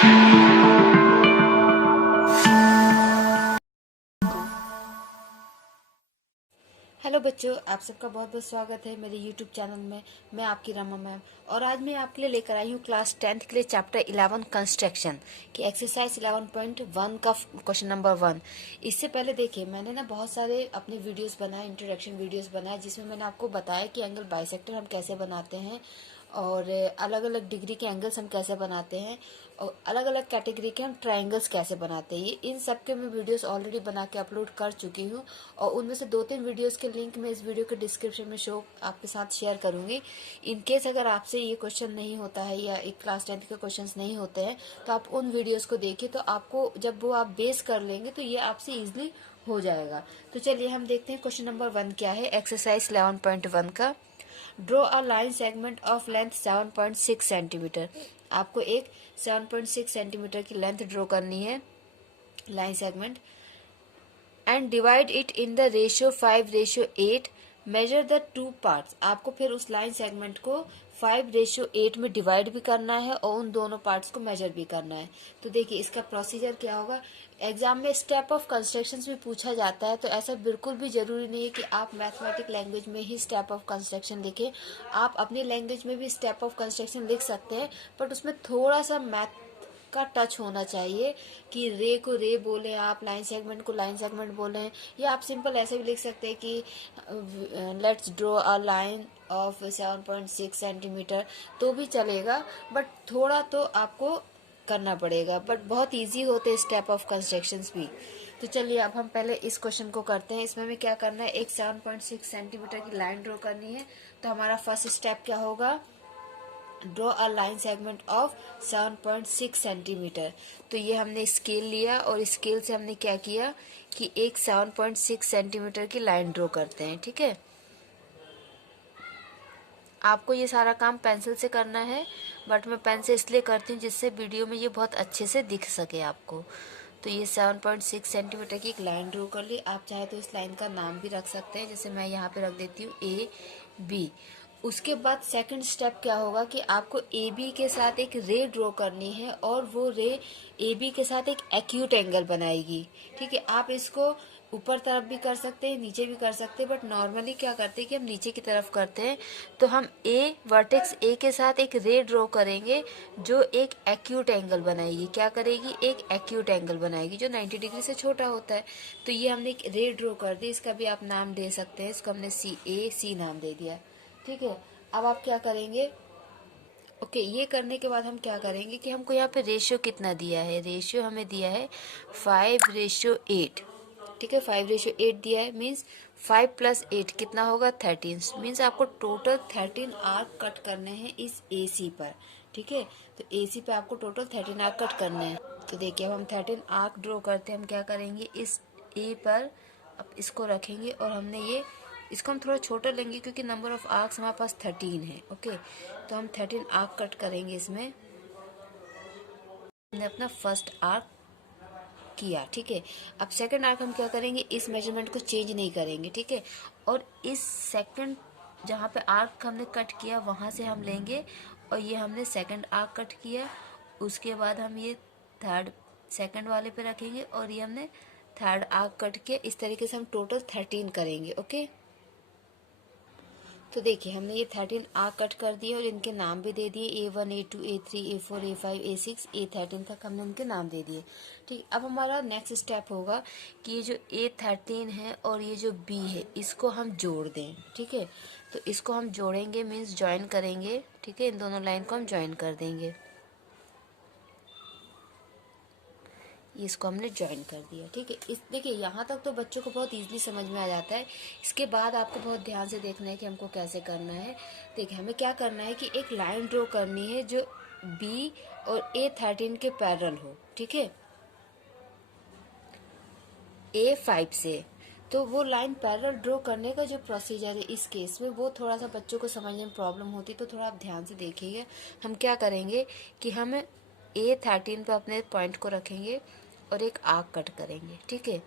Hello बच्चों, आप सबका बहुत बहुत स्वागत है मेरे यूट्यूब चैनल में। मैं आपकी रमा मैम और आज मैं आपके लिए लेकर आई हूँ क्लास 10th के लिए चैप्टर 11 कंस्ट्रक्शन की एक्सरसाइज 11.1 का क्वेश्चन नंबर 1। इससे पहले देखिए, मैंने ना बहुत सारे अपने वीडियोस बनाए, इंट्रोडक्शन वीडियोस बनाए, जिसमें मैंने आपको बताया कि एंगल बाइसेक्टर हम कैसे बनाते हैं और अलग अलग डिग्री के एंगल्स हम कैसे बनाते हैं और अलग अलग कैटेगरी के हम ट्रायंगल्स कैसे बनाते हैं। ये इन सब के मैं वीडियोस ऑलरेडी बना के अपलोड कर चुकी हूँ और उनमें से 2-3 वीडियोस के लिंक मैं इस वीडियो के डिस्क्रिप्शन में शो आपके साथ शेयर करूंगी। इन केस अगर आपसे ये क्वेश्चन नहीं होता है या एक क्लास 10th के क्वेश्चन नहीं होते हैं तो आप उन वीडियोज को देखिए, तो आपको जब वो आप बेस कर लेंगे तो ये आपसे ईजिली हो जाएगा। तो चलिए हम देखते हैं क्वेश्चन नंबर 1 क्या है एक्सरसाइज 11.1 का। Draw a line segment of length 7.6 centimetre. आपको एक 7.6 सेंटीमीटर की लेंथ ड्रॉ करनी है, line segment, and divide it in the ratio 5:8। Measure the two parts. आपको फिर उस लाइन सेगमेंट को 5:8 में डिवाइड भी करना है और उन दोनों पार्ट्स को मेजर भी करना है। तो देखिए इसका प्रोसीजर क्या होगा। एग्जाम में स्टेप ऑफ कंस्ट्रक्शंस भी पूछा जाता है, तो ऐसा बिल्कुल भी जरूरी नहीं है कि आप मैथमेटिक लैंग्वेज में ही स्टेप ऑफ कंस्ट्रक्शन लिखें। आप अपनी लैंग्वेज में भी स्टेप ऑफ कंस्ट्रक्शन लिख सकते हैं, बट उसमें थोड़ा सा मैथ का टच होना चाहिए कि रे को रे बोले, आप लाइन सेगमेंट को लाइन सेगमेंट बोले, या आप सिंपल ऐसे भी लिख सकते हैं कि let's draw a line of 7.6 centimetre, तो भी चलेगा, बट थोड़ा तो आपको करना पड़ेगा। बट बहुत इजी होते हैं स्टेप ऑफ कंस्ट्रक्शंस भी। तो चलिए अब हम पहले इस क्वेश्चन को करते हैं। इसमें हमें क्या करना है, एक 7.6 सेंटीमीटर की लाइन ड्रॉ करनी है। तो हमारा फर्स्ट स्टेप क्या होगा, draw a line segment of 7.6 centimetre. तो ये हमने स्केल लिया और स्केल से हमने क्या किया कि एक 7.6 सेंटीमीटर की लाइन ड्रॉ करते हैं। ठीक है, आपको ये सारा काम पेंसिल से करना है, बट मैं पेन से इसलिए करती हूँ जिससे वीडियो में ये बहुत अच्छे से दिख सके आपको। तो ये 7.6 सेंटीमीटर की एक लाइन ड्रॉ कर ली। आप चाहे तो इस लाइन का नाम भी रख सकते हैं, जैसे मैं यहाँ पे रख देती हूँ AB। उसके बाद सेकंड स्टेप क्या होगा कि आपको AB के साथ एक रे ड्रॉ करनी है और वो रे AB के साथ एक एक्यूट एंगल बनाएगी। ठीक है, आप इसको ऊपर तरफ भी कर सकते हैं, नीचे भी कर सकते हैं, बट नॉर्मली क्या करते हैं कि हम नीचे की तरफ करते हैं। तो हम वर्टेक्स ए के साथ एक रे ड्रॉ करेंगे जो एक एक्यूट एंगल बनाएगी। क्या करेगी, एक एक्यूट एंगल बनाएगी जो 90 डिग्री से छोटा होता है। तो ये हमने एक रे ड्रॉ कर दी, इसका भी आप नाम दे सकते हैं। इसको हमने CAC नाम दे दिया। ठीक है, अब आप क्या करेंगे, ओके ये करने के बाद हम क्या करेंगे कि हमको यहाँ पे रेशियो कितना दिया है, रेशियो हमें दिया है 5:8। ठीक है, 5:8 दिया है, मीन्स 5 + 8 कितना होगा 13। मीन्स आपको टोटल 13 आर्क कट करने हैं इस AC पर। ठीक है, तो AC पे आपको टोटल 13 आर्क कट करने हैं। तो देखिए अब हम 13 आर्क ड्रॉ करते हैं। हम क्या करेंगे, इस A पर अब इसको रखेंगे और हमने ये इसको हम थोड़ा छोटा लेंगे क्योंकि नंबर ऑफ आर्क्स हमारे पास 13 है। ओके, तो हम 13 आर्क कट करेंगे इसमें। हमने अपना फर्स्ट आर्क किया। ठीक है, अब सेकंड आर्क हम क्या करेंगे, इस मेजरमेंट को चेंज नहीं करेंगे। ठीक है, और इस सेकंड जहाँ पे आर्क हमने कट किया वहाँ से हम लेंगे और ये हमने सेकंड आर्क कट किया। उसके बाद हम ये थर्ड सेकंड वाले पे रखेंगे और ये हमने थर्ड आर्क कट किया। इस तरीके से हम टोटल 13 करेंगे। ओके, तो देखिए हमने ये 13 आर्क कट कर दिए और इनके नाम भी दे दिए, A1 A2 A3 A4 A5 A6 A13 तक हमने इनके नाम दे दिए। ठीक, अब हमारा नेक्स्ट स्टेप होगा कि ये जो A13 है और ये जो B है इसको हम जोड़ दें। ठीक है, तो इसको हम जोड़ेंगे मीन्स ज्वाइन करेंगे। ठीक है, इन दोनों लाइन को हम ज्वाइन कर देंगे। इसको हमने ज्वाइन कर दिया। ठीक है, इस देखिए यहाँ तक तो बच्चों को बहुत इजीली समझ में आ जाता है। इसके बाद आपको बहुत ध्यान से देखना है कि हमको कैसे करना है। देखिए हमें क्या करना है कि एक लाइन ड्रॉ करनी है जो B और A13 के पैरेलल हो। ठीक है, A5 से। तो वो लाइन पैरेलल ड्रॉ करने का जो प्रोसीजर है इस केस में वो थोड़ा सा बच्चों को समझने में प्रॉब्लम होती है, तो थोड़ा आप ध्यान से देखिएगा। हम क्या करेंगे कि हम A13 पे अपने पॉइंट को रखेंगे और एक आर्क कट करेंगे। ठीक है,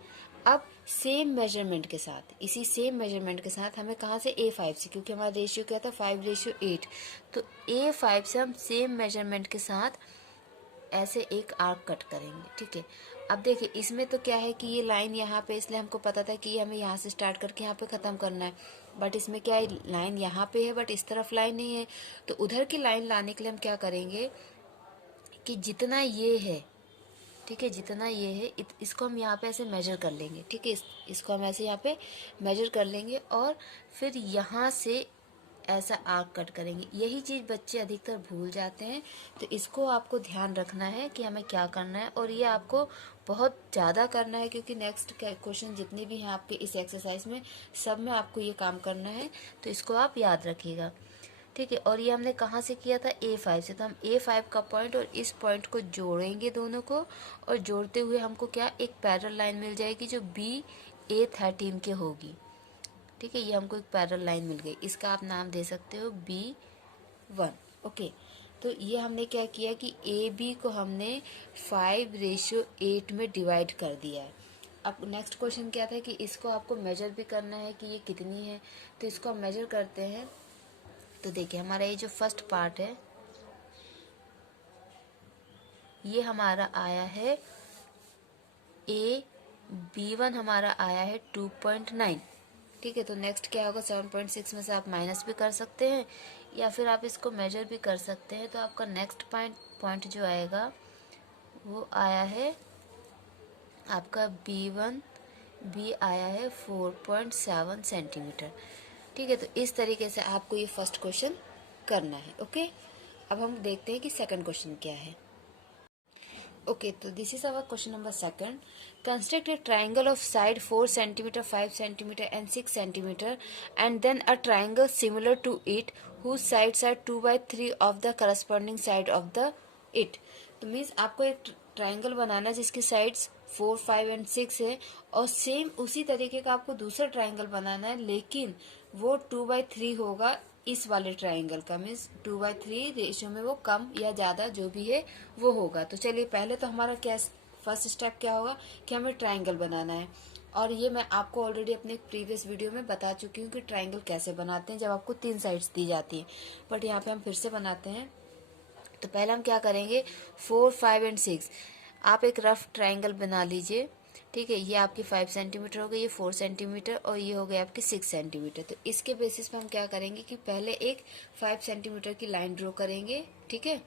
अब सेम मेजरमेंट के साथ, इसी सेम मेजरमेंट के साथ हमें कहाँ से A5 से, क्योंकि हमारा रेशियो क्या था 5:8, तो A5 से हम सेम मेजरमेंट के साथ ऐसे एक आर्क कट करेंगे। ठीक है, अब देखिए इसमें तो क्या है कि ये लाइन यहाँ पे, इसलिए हमको पता था कि हमें यहाँ से स्टार्ट करके यहाँ पे ख़त्म करना है, बट इसमें क्या है, लाइन यहाँ पे है बट इस तरफ लाइन नहीं है। तो उधर की लाइन लाने के लिए हम क्या करेंगे कि जितना ये है, ठीक है, जितना ये है इसको हम यहाँ पे ऐसे मेजर कर लेंगे। ठीक है, इसको हम ऐसे यहाँ पे मेजर कर लेंगे और फिर यहाँ से ऐसा आर्क कट करेंगे। यही चीज़ बच्चे अधिकतर भूल जाते हैं, तो इसको आपको ध्यान रखना है कि हमें क्या करना है, और ये आपको बहुत ज़्यादा करना है क्योंकि नेक्स्ट क्वेश्चन जितने भी हैं आपके इस एक्सरसाइज में, सब में आपको ये काम करना है, तो इसको आप याद रखिएगा। ठीक है, और ये हमने कहाँ से किया था, A5 से। तो हम A5 का पॉइंट और इस पॉइंट को जोड़ेंगे दोनों को, और जोड़ते हुए हमको क्या एक पैरेलल लाइन मिल जाएगी जो BA13 के होगी। ठीक है, ये हमको एक पैरेलल लाइन मिल गई, इसका आप नाम दे सकते हो B1। ओके, तो ये हमने क्या किया कि AB को हमने 5:8 में डिवाइड कर दिया है। अब नेक्स्ट क्वेश्चन क्या था कि इसको आपको मेजर भी करना है कि ये कितनी है, तो इसको हम मेजर करते हैं। तो देखिए हमारा ये जो फर्स्ट पार्ट है ये हमारा आया है B1 हमारा आया है 2.9। ठीक है, तो नेक्स्ट क्या होगा, 7.6 में से आप माइनस भी कर सकते हैं या फिर आप इसको मेजर भी कर सकते हैं। तो आपका नेक्स्ट पॉइंट जो आएगा वो आया है आपका B आया है 4.7 सेंटीमीटर। ठीक है, तो इस तरीके से आपको ये फर्स्ट क्वेश्चन करना है। ओके, अब हम देखते हैं कि सेकंड क्वेश्चन क्या है। ओके, तो this is our question number second. Construct a triangle of side 4 centimeter, 5 centimeter and 6 centimeter and then a triangle similar to it whose sides are 2/3 of the corresponding side of the it। तो means आपको एक triangle बनाना है जिसकी sides 4, 5 and 6 है, और same उसी तरीके का आपको दूसरा ट्राइंगल बनाना है, लेकिन वो 2/3 होगा इस वाले ट्राइंगल का, मीन्स 2/3 रेशियो में वो कम या ज़्यादा जो भी है वो होगा। तो चलिए पहले तो हमारा क्या फर्स्ट स्टेप क्या होगा कि हमें ट्राइंगल बनाना है, और ये मैं आपको ऑलरेडी अपने प्रीवियस वीडियो में बता चुकी हूँ कि ट्राइंगल कैसे बनाते हैं जब आपको 3 साइड्स दी जाती हैं, बट यहाँ पे हम फिर से बनाते हैं। तो पहले हम क्या करेंगे, 4, 5 एंड 6 आप एक रफ ट्राइंगल बना लीजिए। ठीक है, ये आपकी 5 सेंटीमीटर हो गई, ये 4 सेंटीमीटर और ये हो गया आपकी 6 सेंटीमीटर। तो इसके बेसिस पे हम क्या करेंगे कि पहले एक 5 सेंटीमीटर की लाइन ड्रॉ करेंगे। ठीक है,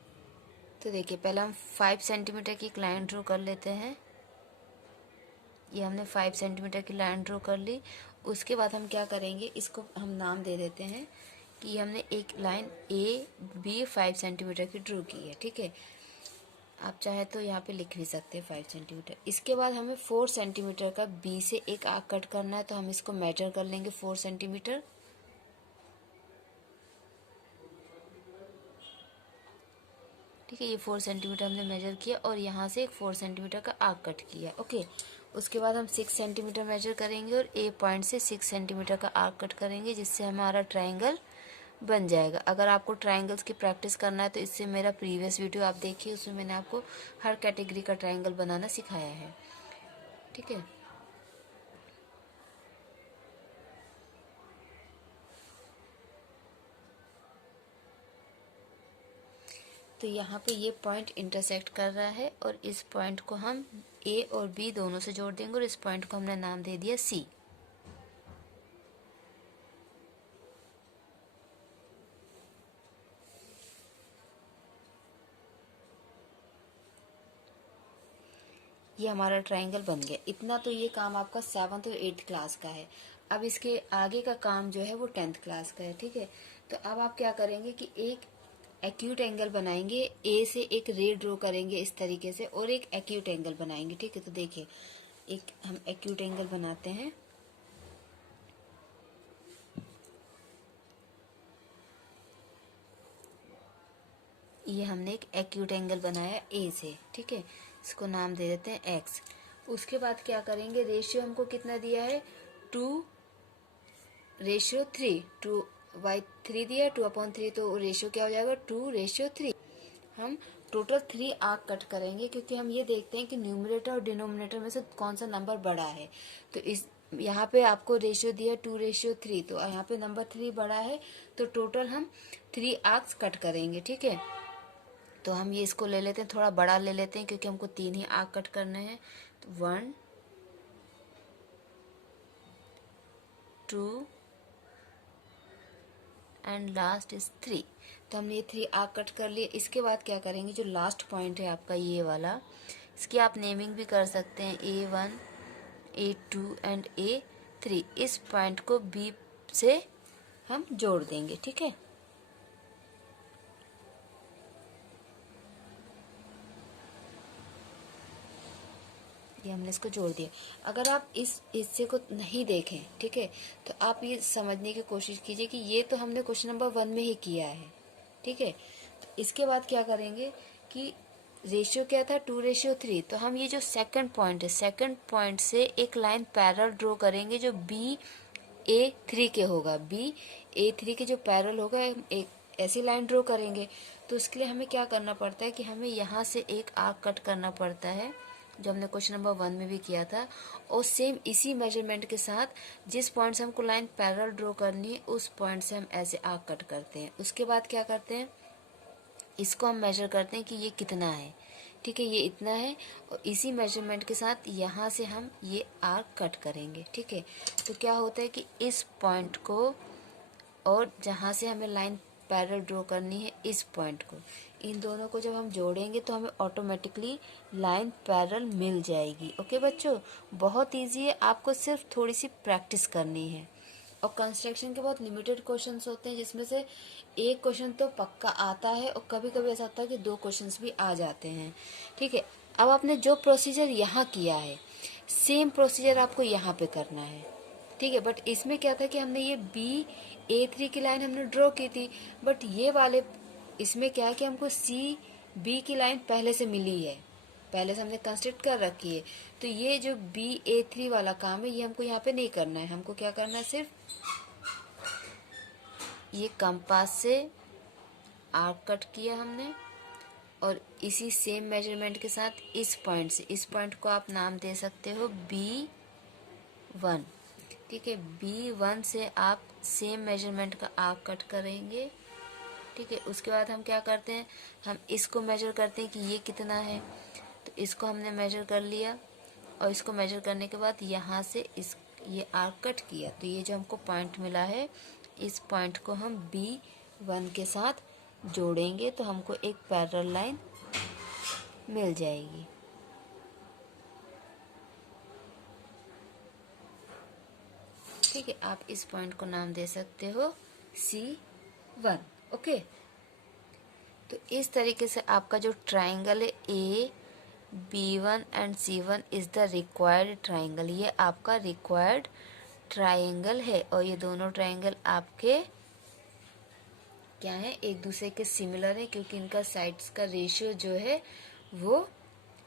तो देखिए पहले हम 5 सेंटीमीटर की एक लाइन ड्रॉ कर लेते हैं। ये हमने 5 सेंटीमीटर की लाइन ड्रॉ कर ली। उसके बाद हम क्या करेंगे, इसको हम नाम दे देते हैं कि हमने एक लाइन AB 5 सेंटीमीटर की ड्रॉ की है। ठीक है, आप चाहे तो यहाँ पे लिख भी सकते हैं 5 सेंटीमीटर। इसके बाद हमें 4 सेंटीमीटर का B से एक आर्क कट करना है, तो हम इसको मेजर कर लेंगे 4 सेंटीमीटर। ठीक है, ये 4 सेंटीमीटर हमने मेजर किया और यहाँ से एक 4 सेंटीमीटर का आर्क कट किया। ओके, उसके बाद हम 6 सेंटीमीटर मेजर करेंगे और A पॉइंट से 6 सेंटीमीटर का आर्क कट करेंगे, जिससे हमारा ट्राइंगल बन जाएगा। अगर आपको ट्राइंगल्स की प्रैक्टिस करना है तो इससे मेरा प्रीवियस वीडियो आप देखिए, उसमें मैंने आपको हर कैटेगरी का ट्राइंगल बनाना सिखाया है। ठीक है, तो यहाँ पे ये पॉइंट इंटरसेक्ट कर रहा है और इस पॉइंट को हम A और B दोनों से जोड़ देंगे और इस पॉइंट को हमने नाम दे दिया C। ये हमारा ट्राइंगल बन गया। इतना तो ये काम आपका 7th और 8th क्लास का है। अब इसके आगे का काम जो है वो 10th क्लास का है। ठीक है, तो अब आप क्या करेंगे कि एक एक्यूट एंगल बनाएंगे, ए से एक रे ड्रॉ करेंगे इस तरीके से और एक एक्यूट एंगल बनाएंगे। ठीक है, तो देखिए एक हम एक्यूट एंगल बनाते हैं। ये हमने एक एक्यूट एंगल बनाया ए से। ठीक है, इसको नाम दे देते हैं एक्स। उसके बाद क्या करेंगे, रेशियो हमको कितना दिया है, 2:3, 2/3 दिया है, 2/3, तो रेशियो क्या हो जाएगा, 2:3। हम टोटल 3 आर्क कट करेंगे क्योंकि हम ये देखते हैं कि न्यूमरेटर और डिनोमिनेटर में से कौन सा नंबर बड़ा है। तो इस यहाँ पे आपको रेशियो दिया 2:3, तो यहाँ पे नंबर 3 बड़ा है, तो टोटल हम 3 आर्क्स कट करेंगे। ठीक है, तो हम ये इसको ले लेते हैं, थोड़ा बड़ा ले लेते हैं क्योंकि हमको 3 ही आर्क कट करने हैं। तो 1 2 एंड लास्ट इज 3। तो हमने ये 3 आर्क कट कर लिए। इसके बाद क्या करेंगे, जो लास्ट पॉइंट है आपका ये वाला, इसकी आप नेमिंग भी कर सकते हैं A1 A2 एंड A3। इस पॉइंट को B से हम जोड़ देंगे, ठीक है। ये हमने इसको जोड़ दिया। अगर आप इस हिस्से को नहीं देखें, ठीक है, तो आप ये समझने की कोशिश कीजिए कि ये तो हमने क्वेश्चन नंबर 1 में ही किया है, ठीक है। तो इसके बाद क्या करेंगे कि रेशियो क्या था, 2:3। तो हम ये जो सेकंड पॉइंट है, सेकंड पॉइंट से एक लाइन पैरेलल ड्रॉ करेंगे जो BA3 के होगा। BA3 के जो पैरेलल होगा, एक ऐसी लाइन ड्रॉ करेंगे। तो उसके लिए हमें क्या करना पड़ता है कि हमें यहाँ से एक आर्क कट करना पड़ता है, जो हमने क्वेश्चन नंबर 1 में भी किया था। और सेम इसी मेजरमेंट के साथ जिस पॉइंट से हमको लाइन पैरेलल ड्रॉ करनी है, उस पॉइंट से हम ऐसे आर्क कट करते हैं। उसके बाद क्या करते हैं, इसको हम मेजर करते हैं कि ये कितना है, ठीक है, ये इतना है। और इसी मेजरमेंट के साथ यहाँ से हम ये आर्क कट करेंगे, ठीक है। तो क्या होता है कि इस पॉइंट को और जहाँ से हमें लाइन पैरेलल ड्रॉ करनी है, इस पॉइंट को, इन दोनों को जब हम जोड़ेंगे तो हमें ऑटोमेटिकली लाइन पैरेलल मिल जाएगी। ओके बच्चों, बहुत इजी है, आपको सिर्फ थोड़ी सी प्रैक्टिस करनी है। और कंस्ट्रक्शन के बहुत लिमिटेड क्वेश्चंस होते हैं, जिसमें से एक क्वेश्चन तो पक्का आता है और कभी कभी ऐसा होता है कि 2 क्वेश्चंस भी आ जाते हैं, ठीक है। अब आपने जो प्रोसीजर यहाँ किया है, सेम प्रोसीजर आपको यहाँ पे करना है, ठीक है। बट इसमें क्या था कि हमने ये BA3 की लाइन हमने ड्रॉ की थी, बट ये वाले इसमें क्या है कि हमको CB की लाइन पहले से मिली है, पहले से हमने कंस्ट्रक्ट कर रखी है। तो ये जो BA3 वाला काम है, ये हमको यहाँ पे नहीं करना है। हमको क्या करना है, सिर्फ ये कंपास से आर्क कट किया हमने, और इसी सेम मेजरमेंट के साथ इस पॉइंट से, इस पॉइंट को आप नाम दे सकते हो B1, ठीक है। B1 से आप सेम मेजरमेंट का आर्क कट करेंगे, ठीक है। उसके बाद हम क्या करते हैं, हम इसको मेजर करते हैं कि ये कितना है। तो इसको हमने मेजर कर लिया, और इसको मेजर करने के बाद यहाँ से ये आर्क कट किया। तो ये जो हमको पॉइंट मिला है, इस पॉइंट को हम B1 के साथ जोड़ेंगे तो हमको एक पैरेलल लाइन मिल जाएगी। ठीक है, आप इस पॉइंट को नाम दे सकते हो C1। ओके, तो इस तरीके से आपका जो ट्राइंगल है AB1 and C1 is the required triangle, ये आपका रिक्वायर्ड ट्राइंगल है। और ये दोनों ट्राइंगल आपके क्या है, एक दूसरे के सिमिलर है, क्योंकि इनका साइड्स का रेशियो जो है वो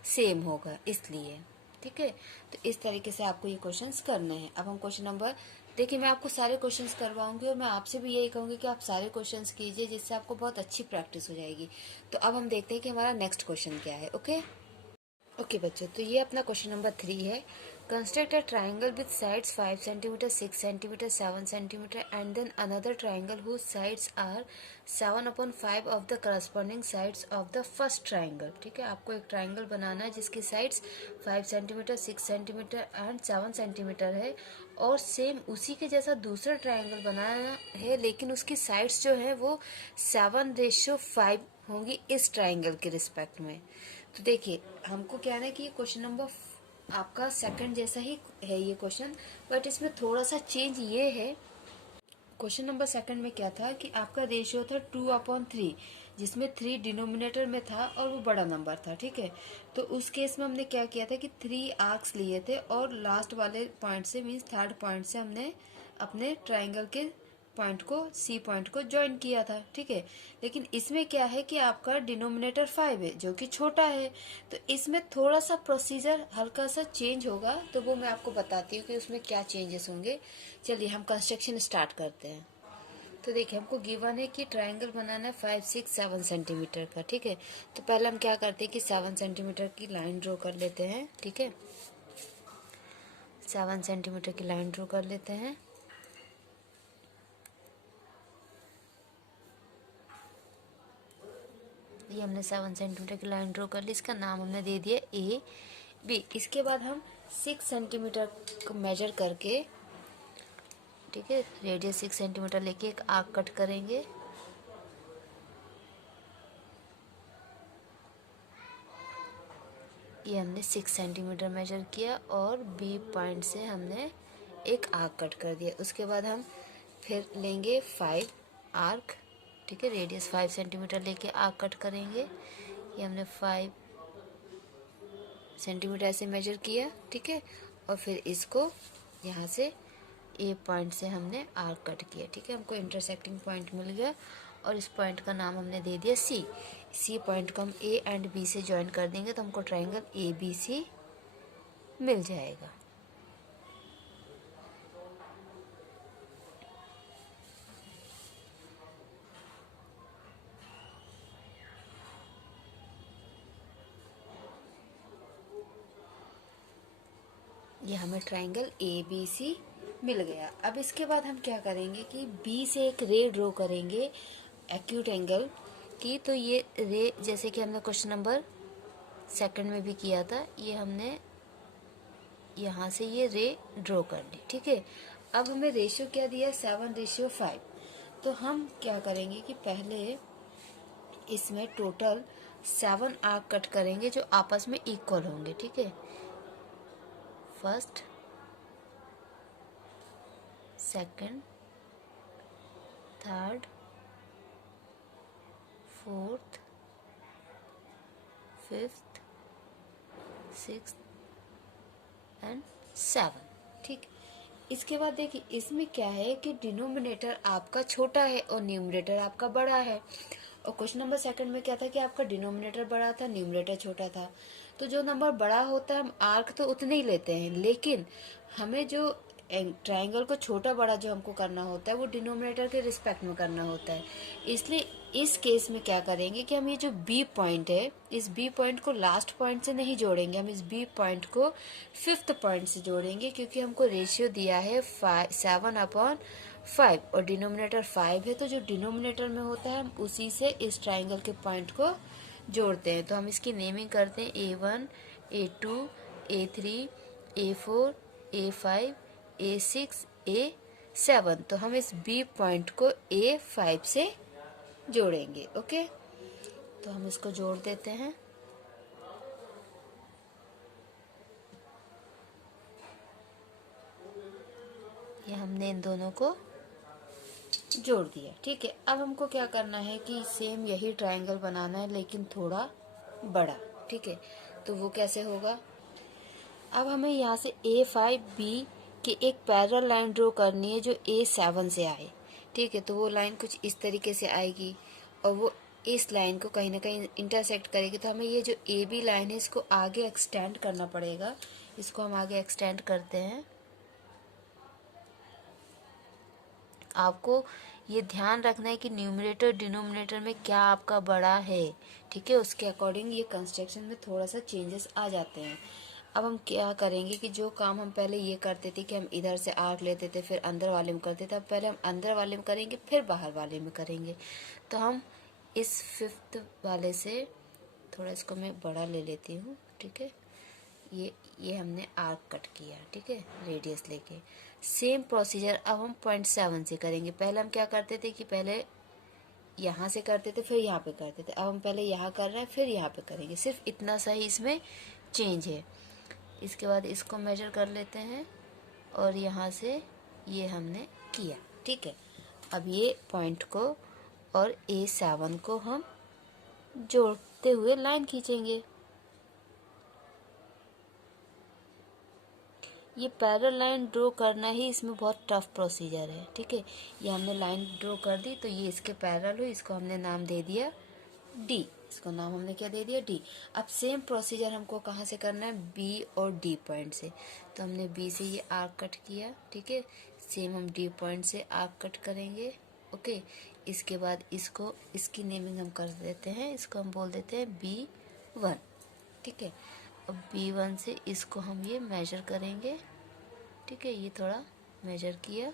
सेम होगा, इसलिए। ठीक है, तो इस तरीके से आपको ये क्वेश्चंस करने हैं। अब हम क्वेश्चन नंबर, देखिए मैं आपको सारे क्वेश्चंस करवाऊंगी और मैं आपसे भी यही कहूंगी कि आप सारे क्वेश्चंस कीजिए, जिससे आपको बहुत अच्छी प्रैक्टिस हो जाएगी। तो अब हम देखते हैं कि हमारा नेक्स्ट क्वेश्चन क्या है। ओके बच्चों, तो ये अपना क्वेश्चन नंबर 3 है। Construct a triangle with sides 5 centimetre, 6 centimetre, 7 centimetre and then another triangle whose sides are 7/5 of the corresponding sides of the first triangle. ठीक है, आपको एक ट्राइंगल बनाना है जिसकी sides 5 centimetre, 6 centimetre and 7 centimetre है, और सेम उसी के जैसा दूसरा ट्राइंगल बनाना है, लेकिन उसकी साइड्स जो है वो 7:5 होंगी इस ट्राइंगल के रिस्पेक्ट में। तो देखिए, हमको क्या है कि ये क्वेश्चन नंबर आपका सेकंड जैसा ही है ये क्वेश्चन, बट इसमें थोड़ा सा चेंज ये है। क्वेश्चन नंबर सेकंड में क्या था कि आपका रेशियो था 2/3, जिसमें 3 डिनोमिनेटर में था और वो बड़ा नंबर था। ठीक है, तो उस केस में हमने क्या किया था कि 3 आर्क्स लिए थे, और लास्ट वाले पॉइंट से, मीन्स थर्ड पॉइंट से हमने अपने ट्राइंगल के पॉइंट को, C पॉइंट को ज्वाइन किया था। ठीक है, लेकिन इसमें क्या है कि आपका डिनोमिनेटर 5 है, जो कि छोटा है, तो इसमें थोड़ा सा प्रोसीजर हल्का सा चेंज होगा, तो वो मैं आपको बताती हूँ कि उसमें क्या चेंजेस होंगे। चलिए हम कंस्ट्रक्शन स्टार्ट करते हैं। तो देखिए, हमको गिवन है कि ट्राइंगल बनाना है 5, 6, 7 सेंटीमीटर का। ठीक है, तो पहले हम क्या करते हैं कि 7 सेंटीमीटर की लाइन ड्रॉ कर लेते हैं। ठीक है, 7 सेंटीमीटर की लाइन ड्रॉ कर लेते हैं। ये हमने 7 सेंटीमीटर की लाइन ड्रॉ कर ली, इसका नाम हमने दे दिया ए बी। इसके बाद हम 6 सेंटीमीटर को मेजर करके, ठीक है, रेडियस 6 सेंटीमीटर लेके एक आर्क कट करेंगे। ये हमने 6 सेंटीमीटर मेजर किया और बी पॉइंट से हमने एक आर्क कट कर दिया। उसके बाद हम फिर लेंगे 5 आर्क, ठीक है, रेडियस 5 सेंटीमीटर लेके आर्क कट करेंगे। ये हमने 5 सेंटीमीटर ऐसे मेजर किया, ठीक है, और फिर इसको यहाँ से ए पॉइंट से हमने आर्क कट किया, ठीक है, हमको इंटरसेक्टिंग पॉइंट मिल गया और इस पॉइंट का नाम हमने दे दिया सी। सी पॉइंट को हम ए एंड बी से ज्वाइन कर देंगे तो हमको ट्रायंगल ए बी सी मिल जाएगा। ये हमें ट्रायंगल ए बी सी मिल गया। अब इसके बाद हम क्या करेंगे कि बी से एक रे ड्रॉ करेंगे एक्यूट एंगल की। तो ये रे जैसे कि हमने क्वेश्चन नंबर 2 में भी किया था, ये हमने यहाँ से ये रे ड्रॉ कर ली, ठीक है। अब हमें रेशियो क्या दिया, 7:5। तो हम क्या करेंगे कि पहले इसमें टोटल 7 आर्क कट करेंगे जो आपस में इक्वल होंगे, ठीक है। First, second, third, fourth, fifth, sixth and 7, ठीक। इसके बाद देखिए इसमें क्या है कि डिनोमिनेटर आपका छोटा है और न्यूमरेटर आपका बड़ा है। और क्वेश्चन नंबर 2 में क्या था कि आपका डिनोमिनेटर बड़ा था, न्यूमरेटर छोटा था। तो जो नंबर बड़ा होता है हम आर्क तो उतने ही लेते हैं, लेकिन हमें जो ट्रायंगल को छोटा बड़ा जो हमको करना होता है वो डिनोमिनेटर के रिस्पेक्ट में करना होता है। इसलिए इस केस में क्या करेंगे कि हम ये जो बी पॉइंट है, इस बी पॉइंट को लास्ट पॉइंट से नहीं जोड़ेंगे, हम इस बी पॉइंट को 5th पॉइंट से जोड़ेंगे, क्योंकि हमको रेशियो दिया है 7/5 और डिनोमिनेटर 5 है। तो जो डिनोमिनेटर में होता है हम उसी से इस ट्राइंगल के पॉइंट को जोड़ते हैं। तो हम इसकी नेमिंग करते हैं A1, A2, A3, A4, A5, A6, A7। तो हम इस B पॉइंट को A5 से जोड़ेंगे, ओके। तो हम इसको जोड़ देते हैं। ये हमने इन दोनों को जोड़ दिया, ठीक है। अब हमको क्या करना है कि सेम यही ट्रायंगल बनाना है लेकिन थोड़ा बड़ा, ठीक है। तो वो कैसे होगा, अब हमें यहाँ से A5B की एक पैरेलल लाइन ड्रॉ करनी है जो A7 से आए, ठीक है। तो वो लाइन कुछ इस तरीके से आएगी और वो इस लाइन को कहीं ना कहीं इंटरसेक्ट करेगी। तो हमें ये जो AB लाइन है इसको आगे एक्सटेंड करना पड़ेगा। इसको हम आगे एक्सटेंड करते हैं। आपको ये ध्यान रखना है कि न्यूमरेटर डिनोमिनेटर में क्या आपका बड़ा है, ठीक है, उसके अकॉर्डिंग ये कंस्ट्रक्शन में थोड़ा सा चेंजेस आ जाते हैं। अब हम क्या करेंगे कि जो काम हम पहले ये करते थे कि हम इधर से आर्क लेते थे फिर अंदर वाले में करते थे, अब पहले हम अंदर वाले में करेंगे फिर बाहर वाले में करेंगे। तो हम इस 5th वाले से थोड़ा इसको मैं बड़ा ले लेती हूँ, ठीक है। ये हमने आर्क कट किया, ठीक है, रेडियस लेके। सेम प्रोसीजर अब हम 0.7 से करेंगे। पहले हम क्या करते थे कि पहले यहाँ से करते थे फिर यहाँ पे करते थे, अब हम पहले यहाँ कर रहे हैं फिर यहाँ पे करेंगे, सिर्फ इतना सा ही इसमें चेंज है। इसके बाद इसको मेजर कर लेते हैं और यहाँ से ये हमने किया, ठीक है। अब ये पॉइंट को और A7 को हम जोड़ते हुए लाइन खींचेंगे। ये पैरेलल लाइन ड्रॉ करना ही इसमें बहुत टफ प्रोसीजर है, ठीक है। ये हमने लाइन ड्रॉ कर दी तो ये इसके पैरेलल हुई, इसको हमने नाम दे दिया D। इसको नाम हमने क्या दे दिया, D। अब सेम प्रोसीजर हमको कहाँ से करना है, B और D पॉइंट से। तो हमने B से ये आर्क कट किया, ठीक है। सेम हम D पॉइंट से आर्क कट करेंगे, ओके। इसके बाद इसको इसकी नेमिंग हम कर देते हैं, इसको हम बोल देते हैं B1, ठीक है। अब B1 से इसको हम ये मेजर करेंगे, ठीक है। ये थोड़ा मेजर किया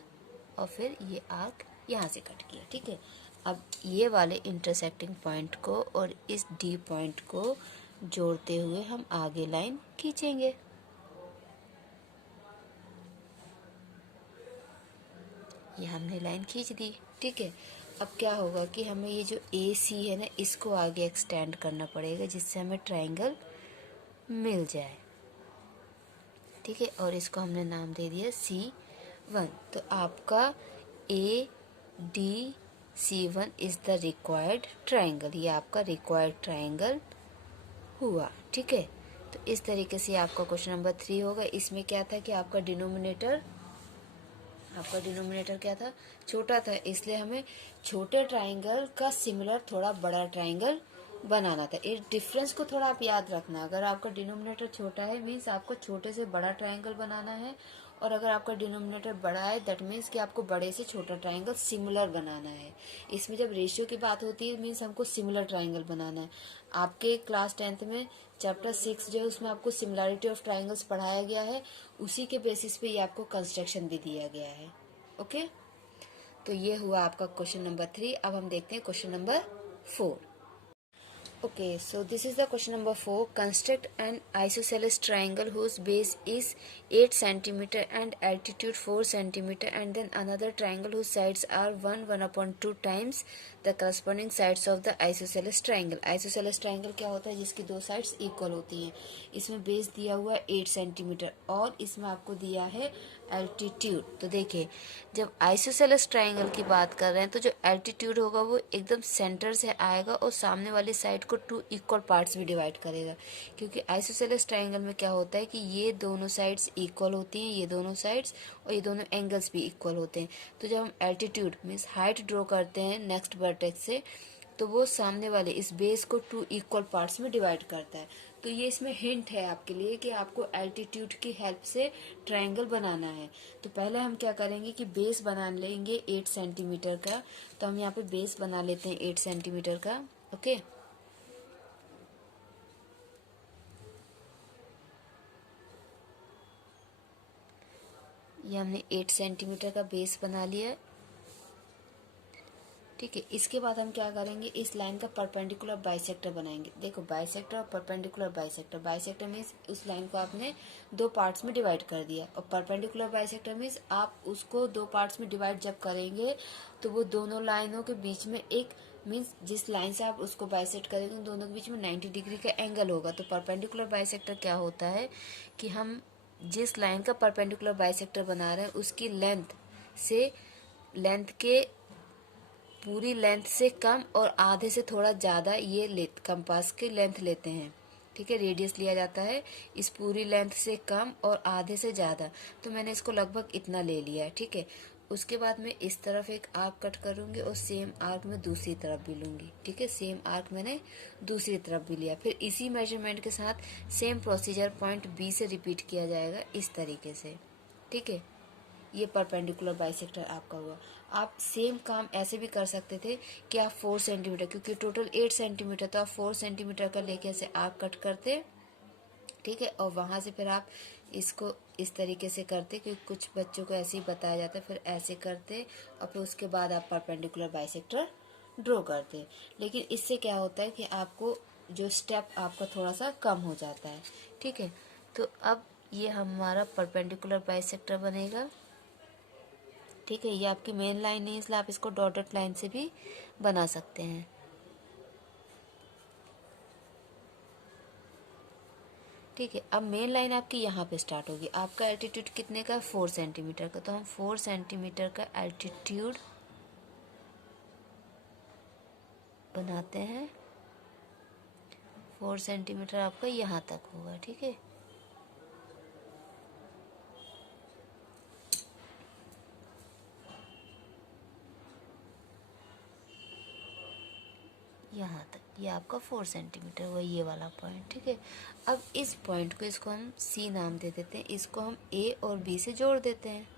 और फिर ये आर्क यहाँ से कट किया, ठीक है। अब ये वाले इंटरसेक्टिंग पॉइंट को और इस डी पॉइंट को जोड़ते हुए हम आगे लाइन खींचेंगे। ये हमने लाइन खींच दी, ठीक है। अब क्या होगा कि हमें ये जो ए सी है ना, इसको आगे एक्सटेंड करना पड़ेगा जिससे हमें ट्रायंगल मिल जाए, ठीक है। और इसको हमने नाम दे दिया C1। तो आपका ADC1 is the required triangle, ये आपका रिक्वायर्ड ट्रायंगल हुआ, ठीक है। तो इस तरीके से आपका क्वेश्चन नंबर 3 होगा। इसमें क्या था कि आपका डिनोमिनेटर क्या था, छोटा था, इसलिए हमें छोटे ट्रायंगल का सिमिलर थोड़ा बड़ा ट्रायंगल बनाना था। इस डिफरेंस को थोड़ा आप याद रखना। अगर आपका डिनोमिनेटर छोटा है मीन्स आपको छोटे से बड़ा ट्रायंगल बनाना है, और अगर आपका डिनोमिनेटर बड़ा है दैट मीन्स कि आपको बड़े से छोटा ट्रायंगल सिमिलर बनाना है। इसमें जब रेशियो की बात होती है मीन्स हमको सिमिलर ट्रायंगल बनाना है। आपके क्लास 10th में चैप्टर 6 जो है उसमें आपको सिमिलैरिटी ऑफ ट्रायंगल्स पढ़ाया गया है, उसी के बेसिस पे ये आपको कंस्ट्रक्शन भी दिया गया है। ओके, तो ये हुआ आपका क्वेश्चन नंबर 3। अब हम देखते हैं question number 4। Okay, so this is the question number 4. Construct an isosceles triangle whose base is 8 centimeter and altitude 4 centimeter, and then another triangle whose sides are 1/2 times the corresponding sides of the isosceles triangle. Isosceles triangle क्या होता है, जिसकी दो sides equal होती हैं। इसमें base दिया हुआ है 8 सेंटीमीटर और इसमें आपको दिया है एल्टीट्यूड। तो देखिए, जब आइसोसेलेस ट्रायंगल की बात कर रहे हैं तो जो एल्टीट्यूड होगा वो एकदम सेंटर से आएगा और सामने वाली साइड को 2 इक्वल पार्ट्स में डिवाइड करेगा। क्योंकि आइसोसेलेस ट्रायंगल में क्या होता है कि ये दोनों साइड्स इक्वल होती हैं, ये दोनों साइड्स, और ये दोनों एंगल्स भी इक्वल होते हैं। तो जब हम एल्टीट्यूड मीन्स हाइट ड्रॉ करते हैं नेक्स्ट वर्टेक्स से, तो वो सामने वाले इस बेस को 2 इक्वल पार्ट्स में डिवाइड करता है। तो ये इसमें हिंट है आपके लिए कि आपको एल्टीट्यूड की हेल्प से ट्रायंगल बनाना है। तो पहले हम क्या करेंगे कि बेस बना लेंगे 8 सेंटीमीटर का। तो हम यहाँ पे बेस बना लेते हैं 8 सेंटीमीटर का। ओके, ये हमने 8 सेंटीमीटर का बेस बना लिया, ठीक है। इसके बाद हम क्या करेंगे, इस लाइन का परपेंडिकुलर बाइसेक्टर बनाएंगे। देखो, बाइसेक्टर और परपेंडिकुलर बाइसेक्टर, बाइसेक्टर मीन्स उस लाइन को आपने 2 पार्ट्स में डिवाइड कर दिया, और परपेंडिकुलर बाइसेक्टर मीन्स आप उसको 2 पार्ट्स में डिवाइड जब करेंगे तो वो दोनों लाइनों के बीच में एक मीन्स जिस लाइन से आप उसको बाइसेक्ट करेंगे उन दोनों के बीच में 90 डिग्री का एंगल होगा। तो परपेंडिकुलर बाइसेक्टर क्या होता है कि हम जिस लाइन का परपेंडिकुलर बाइसेक्टर बना रहे हैं उसकी लेंथ के पूरी लेंथ से कम और आधे से थोड़ा ज़्यादा ये कंपास की लेंथ लेते हैं, ठीक है। रेडियस लिया जाता है इस पूरी लेंथ से कम और आधे से ज़्यादा। तो मैंने इसको लगभग इतना ले लिया है, ठीक है। उसके बाद मैं इस तरफ एक आर्क कट करूँगी और सेम आर्क में दूसरी तरफ भी लूँगी, ठीक है। सेम आर्क मैंने दूसरी तरफ भी लिया। फिर इसी मेजरमेंट के साथ सेम प्रोसीजर पॉइंट बी से रिपीट किया जाएगा इस तरीके से, ठीक है। ये परपेंडिकुलर बाइसेक्टर आपका हुआ। आप सेम काम ऐसे भी कर सकते थे कि आप 4 सेंटीमीटर, क्योंकि टोटल 8 सेंटीमीटर, तो आप 4 सेंटीमीटर का लेके ऐसे आर्क कट करते, ठीक है। और वहाँ से फिर आप इसको इस तरीके से करते, क्योंकि कुछ बच्चों को ऐसे ही बताया जाता है, फिर ऐसे करते और फिर उसके बाद आप परपेंडिकुलर बाइसेक्टर ड्रॉ करते। लेकिन इससे क्या होता है कि आपको जो स्टेप आपका थोड़ा सा कम हो जाता है, ठीक है। तो अब ये हमारा परपेंडिकुलर बाइसेक्टर बनेगा, ठीक है। ये आपकी मेन लाइन है इसलिए आप इसको डॉटेड लाइन से भी बना सकते हैं, ठीक है। अब मेन लाइन आपकी यहाँ पे स्टार्ट होगी। आपका एल्टीट्यूड कितने का, 4 सेंटीमीटर का। तो हम 4 सेंटीमीटर का एल्टीट्यूड बनाते हैं। 4 सेंटीमीटर आपका यहाँ तक होगा, ठीक है। यहाँ तक, ये आपका 4 सेंटीमीटर हुआ, ये वाला पॉइंट, ठीक है। अब इस पॉइंट को, इसको हम सी नाम दे देते हैं, इसको हम ए और बी से जोड़ देते हैं।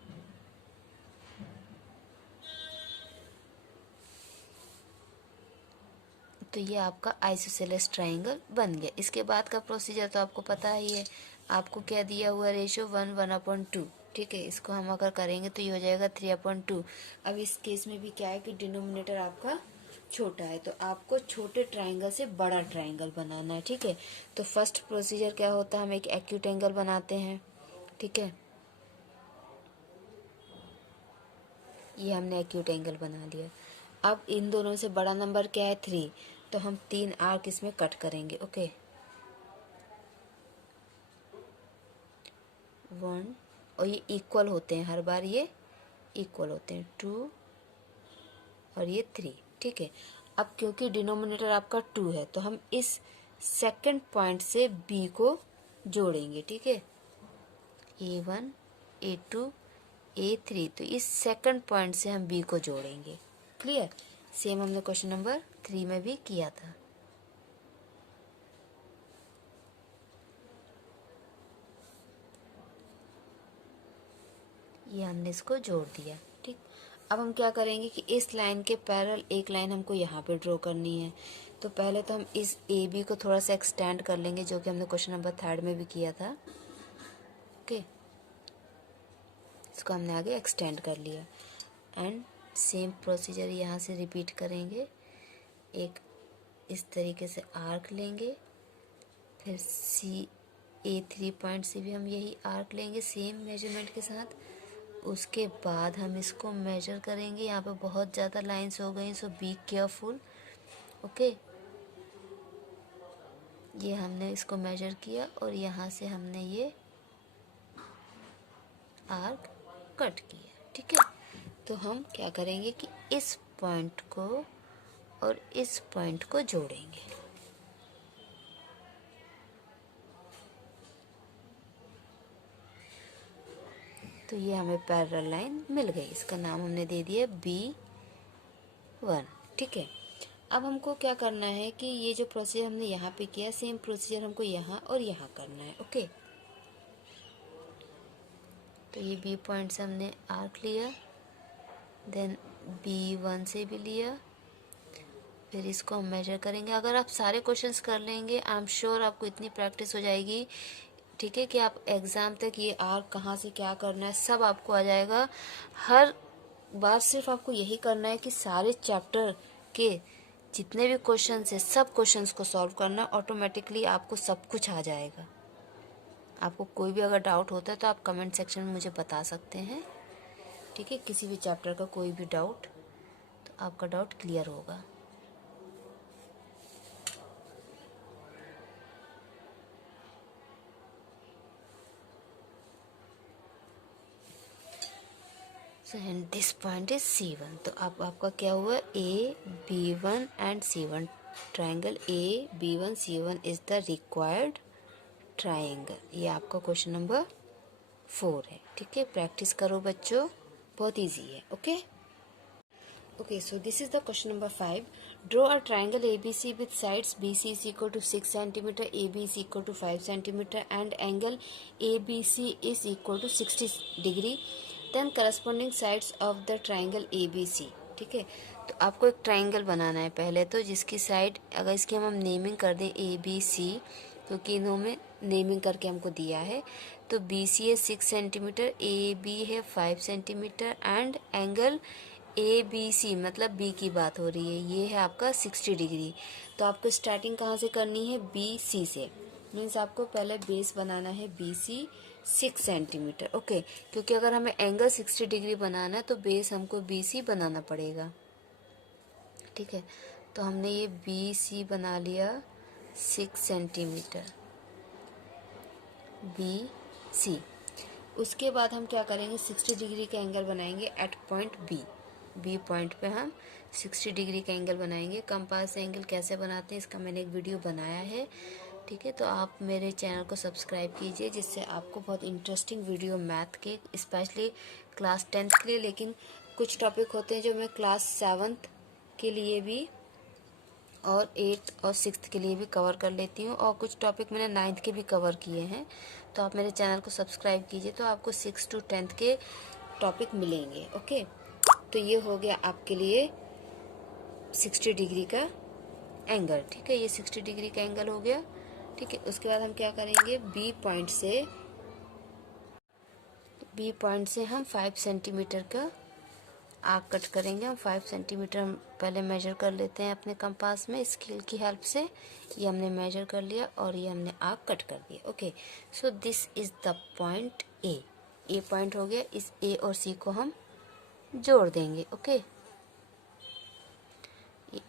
तो ये आपका आइसोसेलेस ट्रायंगल बन गया। इसके बाद का प्रोसीजर तो आपको पता ही है। आपको क्या दिया हुआ, रेशियो 1/2, ठीक है। इसको हम अगर करेंगे तो ये हो जाएगा 3/2। अब इस केस में भी क्या है कि डिनोमिनेटर आपका छोटा है, तो आपको छोटे ट्रायंगल से बड़ा ट्रायंगल बनाना है। ठीक है, तो फर्स्ट प्रोसीजर क्या होता है, हम एक एक्यूट एंगल बनाते हैं। ठीक है, ये हमने एक्यूट एंगल बना लिया। अब इन दोनों से बड़ा नंबर क्या है, 3, तो हम 3 आर्क इसमें कट करेंगे। ओके, 1, और ये इक्वल होते हैं, हर बार ये इक्वल होते हैं, 2 और ये 3। ठीक है, अब क्योंकि डिनोमिनेटर आपका 2 है, तो हम इस सेकंड पॉइंट से बी को जोड़ेंगे। ठीक है, A1 A2 A3, तो इस सेकंड पॉइंट से हम बी को जोड़ेंगे। क्लियर, सेम हमने क्वेश्चन नंबर 3 में भी किया था। ये हमने इसको जोड़ दिया। ठीक, अब हम क्या करेंगे कि इस लाइन के पैरेलल एक लाइन हमको यहाँ पे ड्रॉ करनी है। तो पहले तो हम इस ए बी को थोड़ा सा एक्सटेंड कर लेंगे, जो कि हमने क्वेश्चन नंबर 3 में भी किया था। ओके, इसको हमने आगे एक्सटेंड कर लिया एंड सेम प्रोसीजर यहाँ से रिपीट करेंगे। एक इस तरीके से आर्क लेंगे, फिर A3 पॉइंट से भी हम यही आर्क लेंगे सेम मेजरमेंट के साथ। उसके बाद हम इसको मेजर करेंगे। यहाँ पे बहुत ज़्यादा लाइंस हो गई, सो बी केयरफुल। ओके, ये हमने इसको मेजर किया और यहाँ से हमने ये आर्क कट किया। ठीक है, तो हम क्या करेंगे कि इस पॉइंट को और इस पॉइंट को जोड़ेंगे। तो ये हमें पैरेलल लाइन मिल गई, इसका नाम हमने दे दिया B1। ठीक है, अब हमको क्या करना है कि ये जो प्रोसीजर हमने यहाँ पे किया, सेम प्रोसीजर हमको यहाँ और यहाँ करना है। ओके, तो ये B पॉइंट से हमने आर्क लिया, देन B1 से भी लिया, फिर इसको हम मेजर करेंगे। अगर आप सारे क्वेश्चंस कर लेंगे, आई एम श्योर आपको इतनी प्रैक्टिस हो जाएगी, ठीक है, कि आप एग्ज़ाम तक ये आर्क कहाँ से क्या करना है सब आपको आ जाएगा। हर बार सिर्फ आपको यही करना है कि सारे चैप्टर के जितने भी क्वेश्चंस है सब क्वेश्चंस को सॉल्व करना, ऑटोमेटिकली आपको सब कुछ आ जाएगा। आपको कोई भी अगर डाउट होता है तो आप कमेंट सेक्शन में मुझे बता सकते हैं। ठीक है, किसी भी चैप्टर का कोई भी डाउट, तो आपका डाउट क्लियर होगा। So and this point is C1। तो अब आपका क्या हुआ, A B1 and C1 triangle A B1 C1 is the required triangle. ये आपका क्वेश्चन नंबर 4 है। ठीक है, प्रैक्टिस करो बच्चों, बहुत इजी है। Okay, so this is the question number 5. Draw a triangle ABC with sides BC is equal to 6 cm, AB is equal to 5 cm and angle ABC is equal to 60 degree. Then corresponding sides of the triangle ABC. ठीक है, तो आपको एक triangle बनाना है पहले तो, जिसकी साइड अगर इसकी हम नेमिंग कर दें ABC, क्योंकि इन्होंने नेमिंग करके हमको दिया है। तो BC है 6 सेंटीमीटर, AB है 5 सेंटीमीटर एंड एंगल ABC मतलब B की बात हो रही है, ये है आपका 60 डिग्री। तो आपको स्टार्टिंग कहाँ से करनी है, BC से। मीन्स आपको पहले बेस बनाना है BC 6 सेंटीमीटर। ओके, क्योंकि अगर हमें एंगल 60 डिग्री बनाना है तो बेस हमको BC बनाना पड़ेगा। ठीक है, तो हमने ये BC बना लिया 6 सेंटीमीटर BC। उसके बाद हम क्या करेंगे, 60 डिग्री का एंगल बनाएंगे एट पॉइंट बी पॉइंट पे हम 60 डिग्री का एंगल बनाएंगे। कंपास एंगल कैसे बनाते हैं इसका मैंने एक वीडियो बनाया है। ठीक है, तो आप मेरे चैनल को सब्सक्राइब कीजिए, जिससे आपको बहुत इंटरेस्टिंग वीडियो मैथ के, स्पेशली क्लास 10th के लिए, लेकिन कुछ टॉपिक होते हैं जो मैं क्लास 7th के लिए भी और 8th और 6th के लिए भी कवर कर लेती हूँ, और कुछ टॉपिक मैंने 9th के भी कवर किए हैं। तो आप मेरे चैनल को सब्सक्राइब कीजिए, तो आपको 6 to 10th के टॉपिक मिलेंगे। ओके, तो ये हो गया आपके लिए 60 डिग्री का एंगल। ठीक है, ये 60 डिग्री का एंगल हो गया। ठीक है, उसके बाद हम क्या करेंगे, बी पॉइंट से हम 5 सेंटीमीटर का आर्क कट करेंगे हम 5 सेंटीमीटर हम पहले मेजर कर लेते हैं अपने कंपास में स्केल की हेल्प से। ये हमने मेजर कर लिया और ये हमने आर्क कट कर दिया। Okay, so this is the point A point हो गया। इस ए और सी को हम जोड़ देंगे। ओके,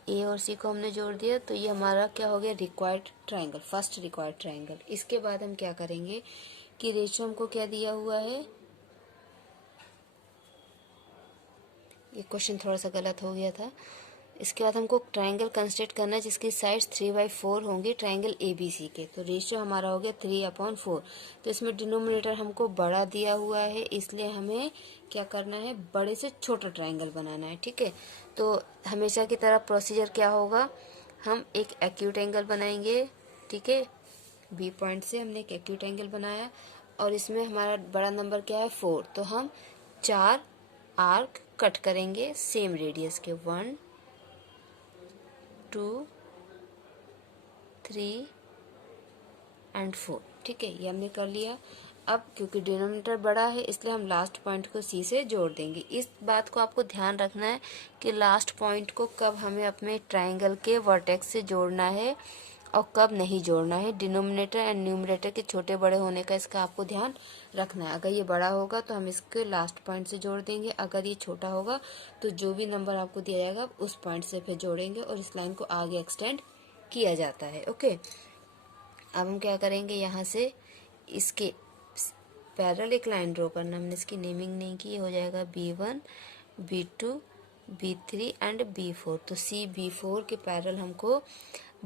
ए और सी को हमने जोड़ दिया तो ये हमारा क्या हो गया, required triangle, first required triangle. इसके बाद हम क्या करेंगे कि रेशियो हमको क्या दिया हुआ है, ये क्वेश्चन थोड़ा सा गलत हो गया था। इसके बाद हमको ट्रायंगल कंस्ट्रक्ट करना है जिसकी साइड्स 3/4 होंगी ट्रायंगल ABC के। तो रेशियो हमारा हो गया 3/4। तो इसमें डिनोमिनेटर हमको बड़ा दिया हुआ है, इसलिए हमें क्या करना है, बड़े से छोटा ट्रायंगल बनाना है। ठीक है, तो हमेशा की तरह प्रोसीजर क्या होगा, हम एक एक्यूट एंगल बनाएंगे। ठीक है, बी पॉइंट से हमने एक एक्यूट एंगल बनाया और इसमें हमारा बड़ा नंबर क्या है, 4। तो हम 4 आर्क कट करेंगे सेम रेडियस के, 1 2 3 एंड 4। ठीक है, ये हमने कर लिया। अब क्योंकि डिनोमिनेटर बड़ा है इसलिए हम लास्ट पॉइंट को सी से जोड़ देंगे। इस बात को आपको ध्यान रखना है कि लास्ट पॉइंट को कब हमें अपने ट्रायंगल के वर्टेक्स से जोड़ना है और कब नहीं जोड़ना है। डिनोमिनेटर एंड न्यूमरेटर के छोटे बड़े होने का इसका आपको ध्यान रखना है। अगर ये बड़ा होगा तो हम इसके लास्ट पॉइंट से जोड़ देंगे, अगर ये छोटा होगा तो जो भी नंबर आपको दिया जाएगा उस पॉइंट से फिर जोड़ेंगे और इस लाइन को आगे एक्सटेंड किया जाता है। ओके, अब हम क्या करेंगे, यहाँ से इसके पैरेलल एक लाइन ड्रॉ करना। हमने इसकी नेमिंग नहीं की, हो जाएगा B1 B2 B3 and B4। तो B4 के पैरेलल हमको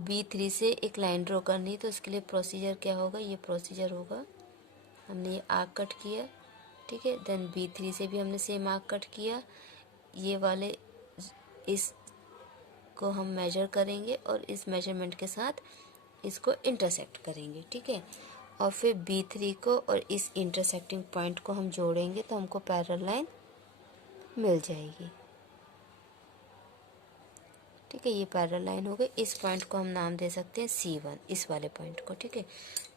B3 से एक लाइन ड्रॉ करनी। तो इसके लिए प्रोसीजर क्या होगा, ये प्रोसीजर होगा, हमने ये आर्क कट किया। ठीक है, देन B3 से भी हमने सेम आर्क कट किया। ये वाले इस को हम मेजर करेंगे और इस मेजरमेंट के साथ इसको इंटरसेक्ट करेंगे। ठीक है, और फिर B3 को और इस इंटरसेक्टिंग पॉइंट को हम जोड़ेंगे तो हमको पैरेलल लाइन मिल जाएगी। ठीक है, ये पैरेलल लाइन हो गई। इस पॉइंट को हम नाम दे सकते हैं C1, इस वाले पॉइंट को। ठीक है,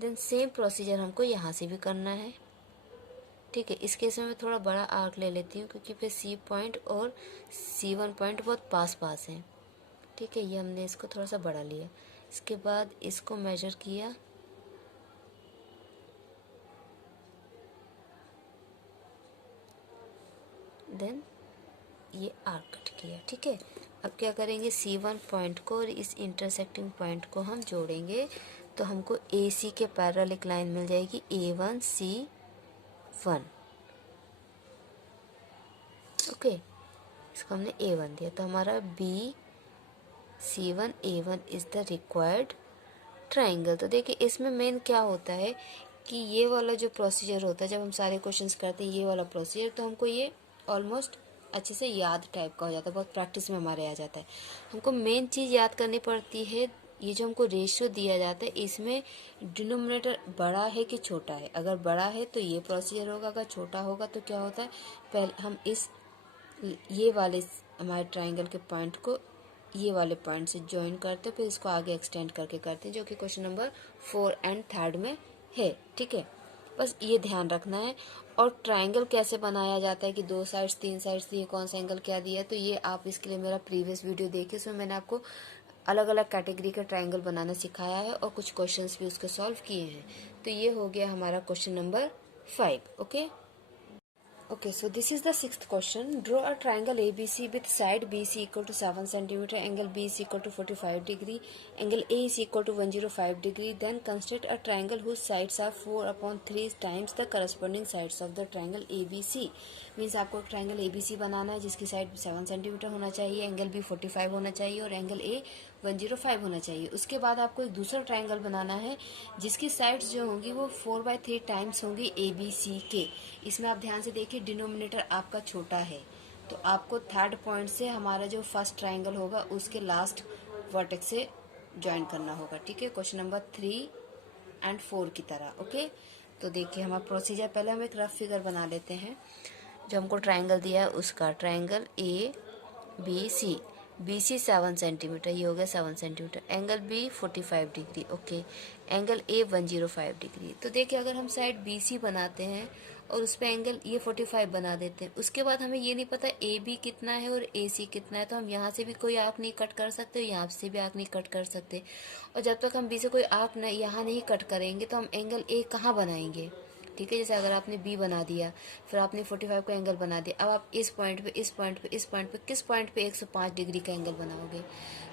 देन सेम प्रोसीजर हमको यहाँ से भी करना है। ठीक है, इस केस में मैं थोड़ा बड़ा आर्क ले लेती हूँ क्योंकि फिर C पॉइंट और C1 पॉइंट बहुत पास पास हैं। ठीक है, ये हमने इसको थोड़ा सा बड़ा लिया। इसके बाद इसको मेजर किया, देन ये आर्क कट किया। ठीक है, अब क्या करेंगे, C1 पॉइंट को और इस इंटरसेक्टिंग पॉइंट को हम जोड़ेंगे तो हमको AC के पैरेलल एक लाइन मिल जाएगी, A1 C1। ओके, इसको हमने A1 दिया तो हमारा BC1 A1 is the required triangle. तो देखिए इसमें मेन क्या होता है कि ये वाला जो प्रोसीजर होता है, जब हम सारे क्वेश्चंस करते हैं ये वाला प्रोसीजर, तो हमको ये ऑलमोस्ट अच्छे से याद टाइप का हो जाता है, बहुत प्रैक्टिस में हमारे आ जाता है। हमको मेन चीज़ याद करनी पड़ती है, ये जो हमको रेशियो दिया जाता है इसमें डिनोमिनेटर बड़ा है कि छोटा है। अगर बड़ा है तो ये प्रोसीजर होगा, अगर छोटा होगा तो क्या होता है, पहले हम इस ये वाले हमारे ट्रायंगल के पॉइंट को ये वाले पॉइंट से ज्वाइन करते हैं, फिर इसको आगे एक्सटेंड करके करते हैं, जो कि क्वेश्चन नंबर 4 एंड 3 में है। ठीक है, बस ये ध्यान रखना है। और ट्रायंगल कैसे बनाया जाता है कि 2 साइड्स 3 साइड्स दिए, कौन सा एंगल क्या दिया है, तो ये आप इसके लिए मेरा प्रीवियस वीडियो देखिए, उसमें मैंने आपको अलग अलग कैटेगरी का ट्रायंगल बनाना सिखाया है और कुछ क्वेश्चंस भी उसके सॉल्व किए हैं। तो ये हो गया हमारा question number 5। Okay, so this is the 6th question. Draw a triangle ABC with side BC equal to 7 centimeter, angle B is equal to 45 degree, angle A is equal to 105 degree. Then construct a triangle whose sides are 4/3 times the corresponding sides of the triangle ABC. Means आपको एक triangle ABC बनाना है जिसकी side 7 centimetre होना चाहिए, angle B 45 होना चाहिए और angle A 105 होना चाहिए। उसके बाद आपको एक दूसरा ट्रायंगल बनाना है जिसकी साइड्स जो होंगी वो 4/3 टाइम्स होंगी ABC के। इसमें आप ध्यान से देखिए, डिनोमिनेटर आपका छोटा है तो आपको 3rd पॉइंट से हमारा जो फर्स्ट ट्रायंगल होगा उसके लास्ट वर्टेक्स से ज्वाइन करना होगा। ठीक है, क्वेश्चन नंबर 3 एंड 4 की तरह। ओके, तो देखिए हमारा प्रोसीजर, पहले हम एक रफ फिगर बना लेते हैं। जो हमको ट्रायंगल दिया है उसका ट्रायंगल ABC, BC 7 सेंटीमीटर, ये हो गया 7 centimetre, angle B 45 degree. Okay, angle A 105 degree. तो देखिए अगर हम साइड BC बनाते हैं और उस पर एंगल ये 45 बना देते हैं। उसके बाद हमें ये नहीं पता ए बी कितना है और ए सी कितना है, तो हम यहाँ से भी कोई आर्क नहीं कट कर सकते, यहाँ से भी आर्क नहीं कट कर सकते। और जब तक हम बी से कोई आर्क नहीं यहाँ नहीं कट करेंगे तो हम एंगल ए कहाँ बनाएंगे, ठीक है। जैसे अगर आपने बी बना दिया, फिर आपने 45 का एंगल बना दिया, अब आप इस पॉइंट पे इस पॉइंट पे इस पॉइंट पे किस पॉइंट पे 105 डिग्री का एंगल बनाओगे।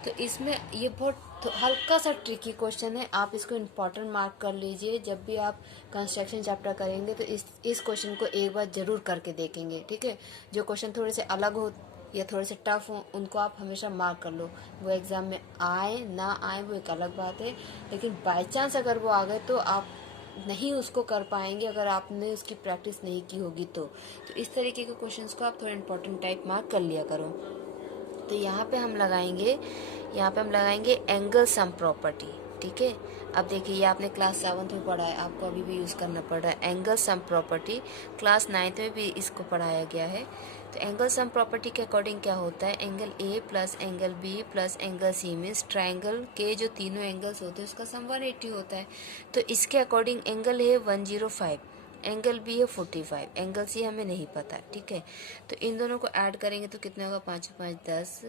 तो इसमें ये बहुत हल्का सा ट्रिकी क्वेश्चन है, आप इसको इम्पोर्टेंट मार्क कर लीजिए। जब भी आप कंस्ट्रक्शन चैप्टर करेंगे तो इस क्वेश्चन को एक बार जरूर करके देखेंगे, ठीक है। जो क्वेश्चन थोड़े से अलग हो या थोड़े से टफ हो उनको आप हमेशा मार्क कर लो। वो एग्ज़ाम में आए ना आए वो एक अलग बात है, लेकिन बाई चांस अगर वो आ गए तो आप नहीं उसको कर पाएंगे अगर आपने उसकी प्रैक्टिस नहीं की होगी। तो इस तरीके के क्वेश्चंस को आप थोड़ा इंपॉर्टेंट टाइप मार्क कर लिया करो। तो यहाँ पे हम लगाएंगे एंगल सम प्रॉपर्टी, ठीक है। अब देखिए ये आपने क्लास 7th में पढ़ा है, आपको अभी भी यूज़ करना पड़ रहा है angle sum property. Class 9th में भी इसको पढ़ाया गया है। तो एंगल सम प्रॉपर्टी के अकॉर्डिंग क्या होता है, angle A plus angle B plus angle C means triangle के जो तीनों एंगल्स होते हैं उसका सम 180 होता है। तो इसके अकॉर्डिंग एंगल है 105, एंगल बी है 45, एंगल सी हमें नहीं पता, ठीक है। तो इन दोनों को ऐड करेंगे तो कितना होगा, 5 5 10,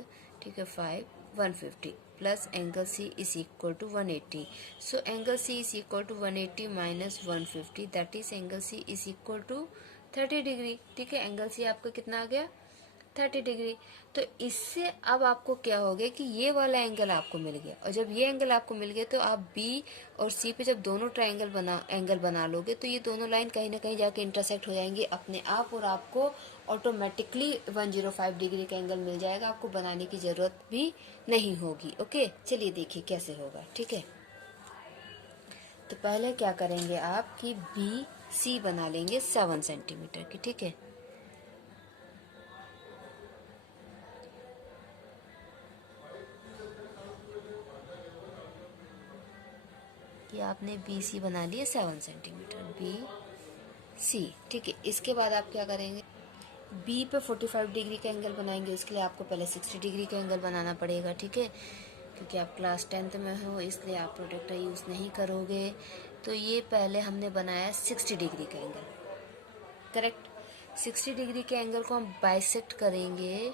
ठीक है, 5 150 plus angle C is equal to 180। So angle C is equal to 180 minus 150, that is angle C is equal to 30 degree, ठीक है। एंगल सी आपका कितना आ गया, 30 डिग्री। तो इससे अब आपको क्या हो गया कि ये वाला एंगल आपको मिल गया, और जब ये एंगल आपको मिल गया तो आप बी और सी पे जब दोनों एंगल बना लोगे तो ये दोनों लाइन कहीं ना कहीं जाके इंटरसेक्ट हो जाएंगे अपने आप, और आपको ऑटोमेटिकली 105 डिग्री का एंगल मिल जाएगा, आपको बनाने की जरूरत भी नहीं होगी। ओके, चलिए देखिए कैसे होगा, ठीक है। तो पहले क्या करेंगे आप कि बी सी बना लेंगे 7 सेंटीमीटर की, ठीक है। ये आपने बी सी बना लिया 7 सेंटीमीटर, बी सी, ठीक है। इसके बाद आप क्या करेंगे, बी पे 45 डिग्री का एंगल बनाएंगे। उसके लिए आपको पहले 60 डिग्री का एंगल बनाना पड़ेगा, ठीक है। क्योंकि आप क्लास 10th में हो इसलिए आप प्रोटेक्टर यूज़ नहीं करोगे। तो ये पहले हमने बनाया 60 डिग्री का एंगल, करेक्ट। 60 डिग्री के एंगल को हम बाइसेक्ट करेंगे,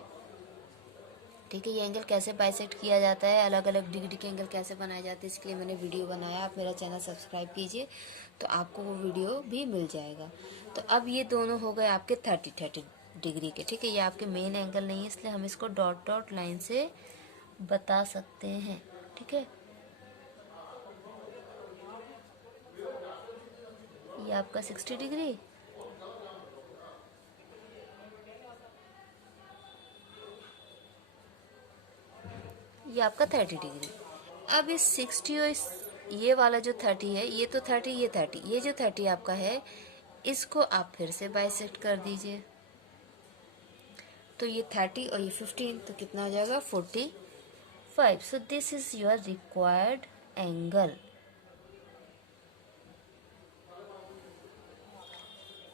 ठीक है। ये एंगल कैसे बाइसेक्ट किया जाता है, अलग अलग डिग्री के एंगल कैसे बनाए जाते हैं, इसके लिए मैंने वीडियो बनाया। आप मेरा चैनल सब्सक्राइब कीजिए तो आपको वो वीडियो भी मिल जाएगा। तो अब ये दोनों हो गए आपके 30 डिग्री के, ठीक है। ये आपके मेन एंगल नहीं है इसलिए हम इसको डॉट डॉट लाइन से बता सकते हैं, ठीक है। ये आपका 60 डिग्री, ये आपका 30 डिग्री। अब इस 60 और इस ये वाला जो 30 है, ये तो 30, ये 30, ये जो 30 आपका है इसको आप फिर से बाइसेक्ट कर दीजिए। तो ये 30 और ये 15 तो कितना आ जाएगा 45। So this is your required angle.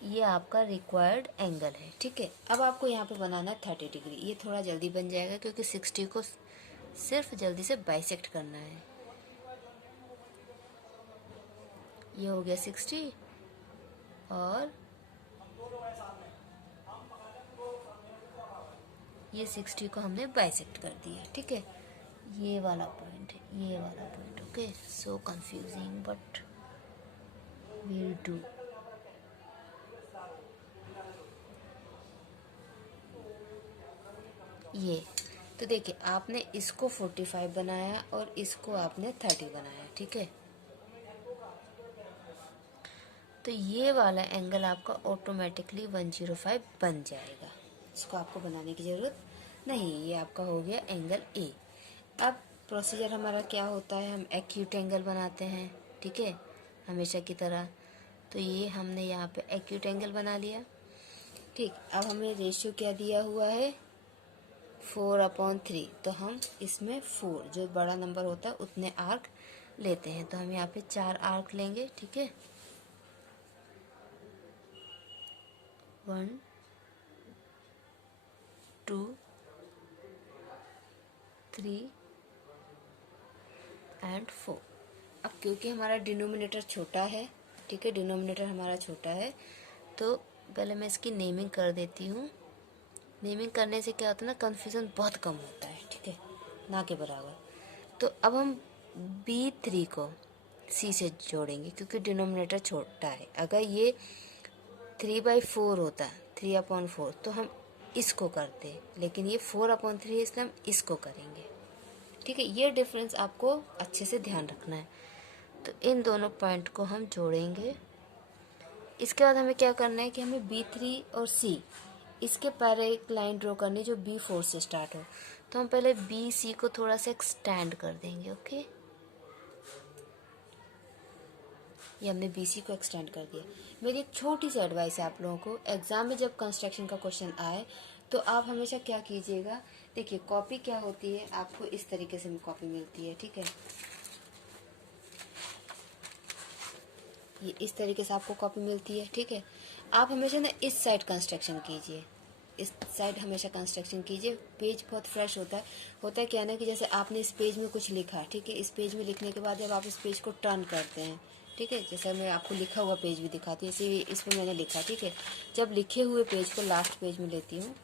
ये आपका रिक्वायर्ड एंगल है, ठीक है। अब आपको यहाँ पे बनाना है 30 डिग्री। ये थोड़ा जल्दी बन जाएगा क्योंकि 60 को सिर्फ जल्दी से बाइसेक्ट करना है। ये हो गया 60 और ये 60 को हमने बाइसेक्ट कर दिया, ठीक है। ये वाला पॉइंट है, ये वाला point, okay. So confusing but we'll do. ये तो देखिए आपने इसको 45 बनाया और इसको आपने 30 बनाया, ठीक है। तो ये वाला एंगल आपका ऑटोमेटिकली 105 बन जाएगा, इसको आपको बनाने की ज़रूरत नहीं। ये आपका हो गया एंगल ए। अब प्रोसीजर हमारा क्या होता है, हम एक्यूट एंगल बनाते हैं, ठीक है, हमेशा की तरह। तो ये हमने यहाँ पे एक्यूट एंगल बना लिया, ठीक। अब हमें रेशियो क्या दिया हुआ है 4/3, तो हम इसमें 4 जो बड़ा नंबर होता है उतने आर्क लेते हैं। तो हम यहाँ पे 4 आर्क लेंगे, ठीक है। 1 2 3 एंड 4। अब क्योंकि हमारा डिनोमिनेटर छोटा है, ठीक है, डिनोमिनेटर हमारा छोटा है तो पहले मैं इसकी नेमिंग कर देती हूँ। नेमिंग करने से क्या होता है ना, कन्फ्यूज़न बहुत कम होता है, ठीक है, ना के बराबर। तो अब हम B3 को C से जोड़ेंगे क्योंकि डिनोमिनेटर छोटा है। अगर ये 3/4 होता, 3/4, तो हम इसको करते, लेकिन ये 4/3 है इसलिए हम इसको करेंगे, ठीक है। ये डिफरेंस आपको अच्छे से ध्यान रखना है। तो इन दोनों पॉइंट को हम जोड़ेंगे। इसके बाद हमें क्या करना है कि हमें B3 और C इसके पैरे एक लाइन ड्रॉ करनी जो B4 से स्टार्ट हो। तो हम पहले BC को थोड़ा सा एक्सटेंड कर देंगे, ओके। ये हमने BC को एक्सटेंड कर दिया। मेरी एक छोटी सी एडवाइस है आप लोगों को, एग्जाम में जब कंस्ट्रक्शन का क्वेश्चन आए तो आप हमेशा क्या कीजिएगा, देखिए कॉपी क्या होती है, आपको इस तरीके से कॉपी मिलती है, ठीक है। ये इस तरीके से आपको कॉपी मिलती है, ठीक है। आप हमेशा ना इस साइड कंस्ट्रक्शन कीजिए, इस साइड हमेशा कंस्ट्रक्शन कीजिए। पेज बहुत फ्रेश होता है क्या ना कि जैसे आपने इस पेज में कुछ लिखा, ठीक है, इस पेज में लिखने के बाद जब आप इस पेज को टर्न करते हैं, ठीक है, जैसे मैं आपको लिखा हुआ पेज भी दिखाती हूँ, इसी इसमें मैंने लिखा, ठीक है। जब लिखे हुए पेज को लास्ट पेज में लेती हूँ,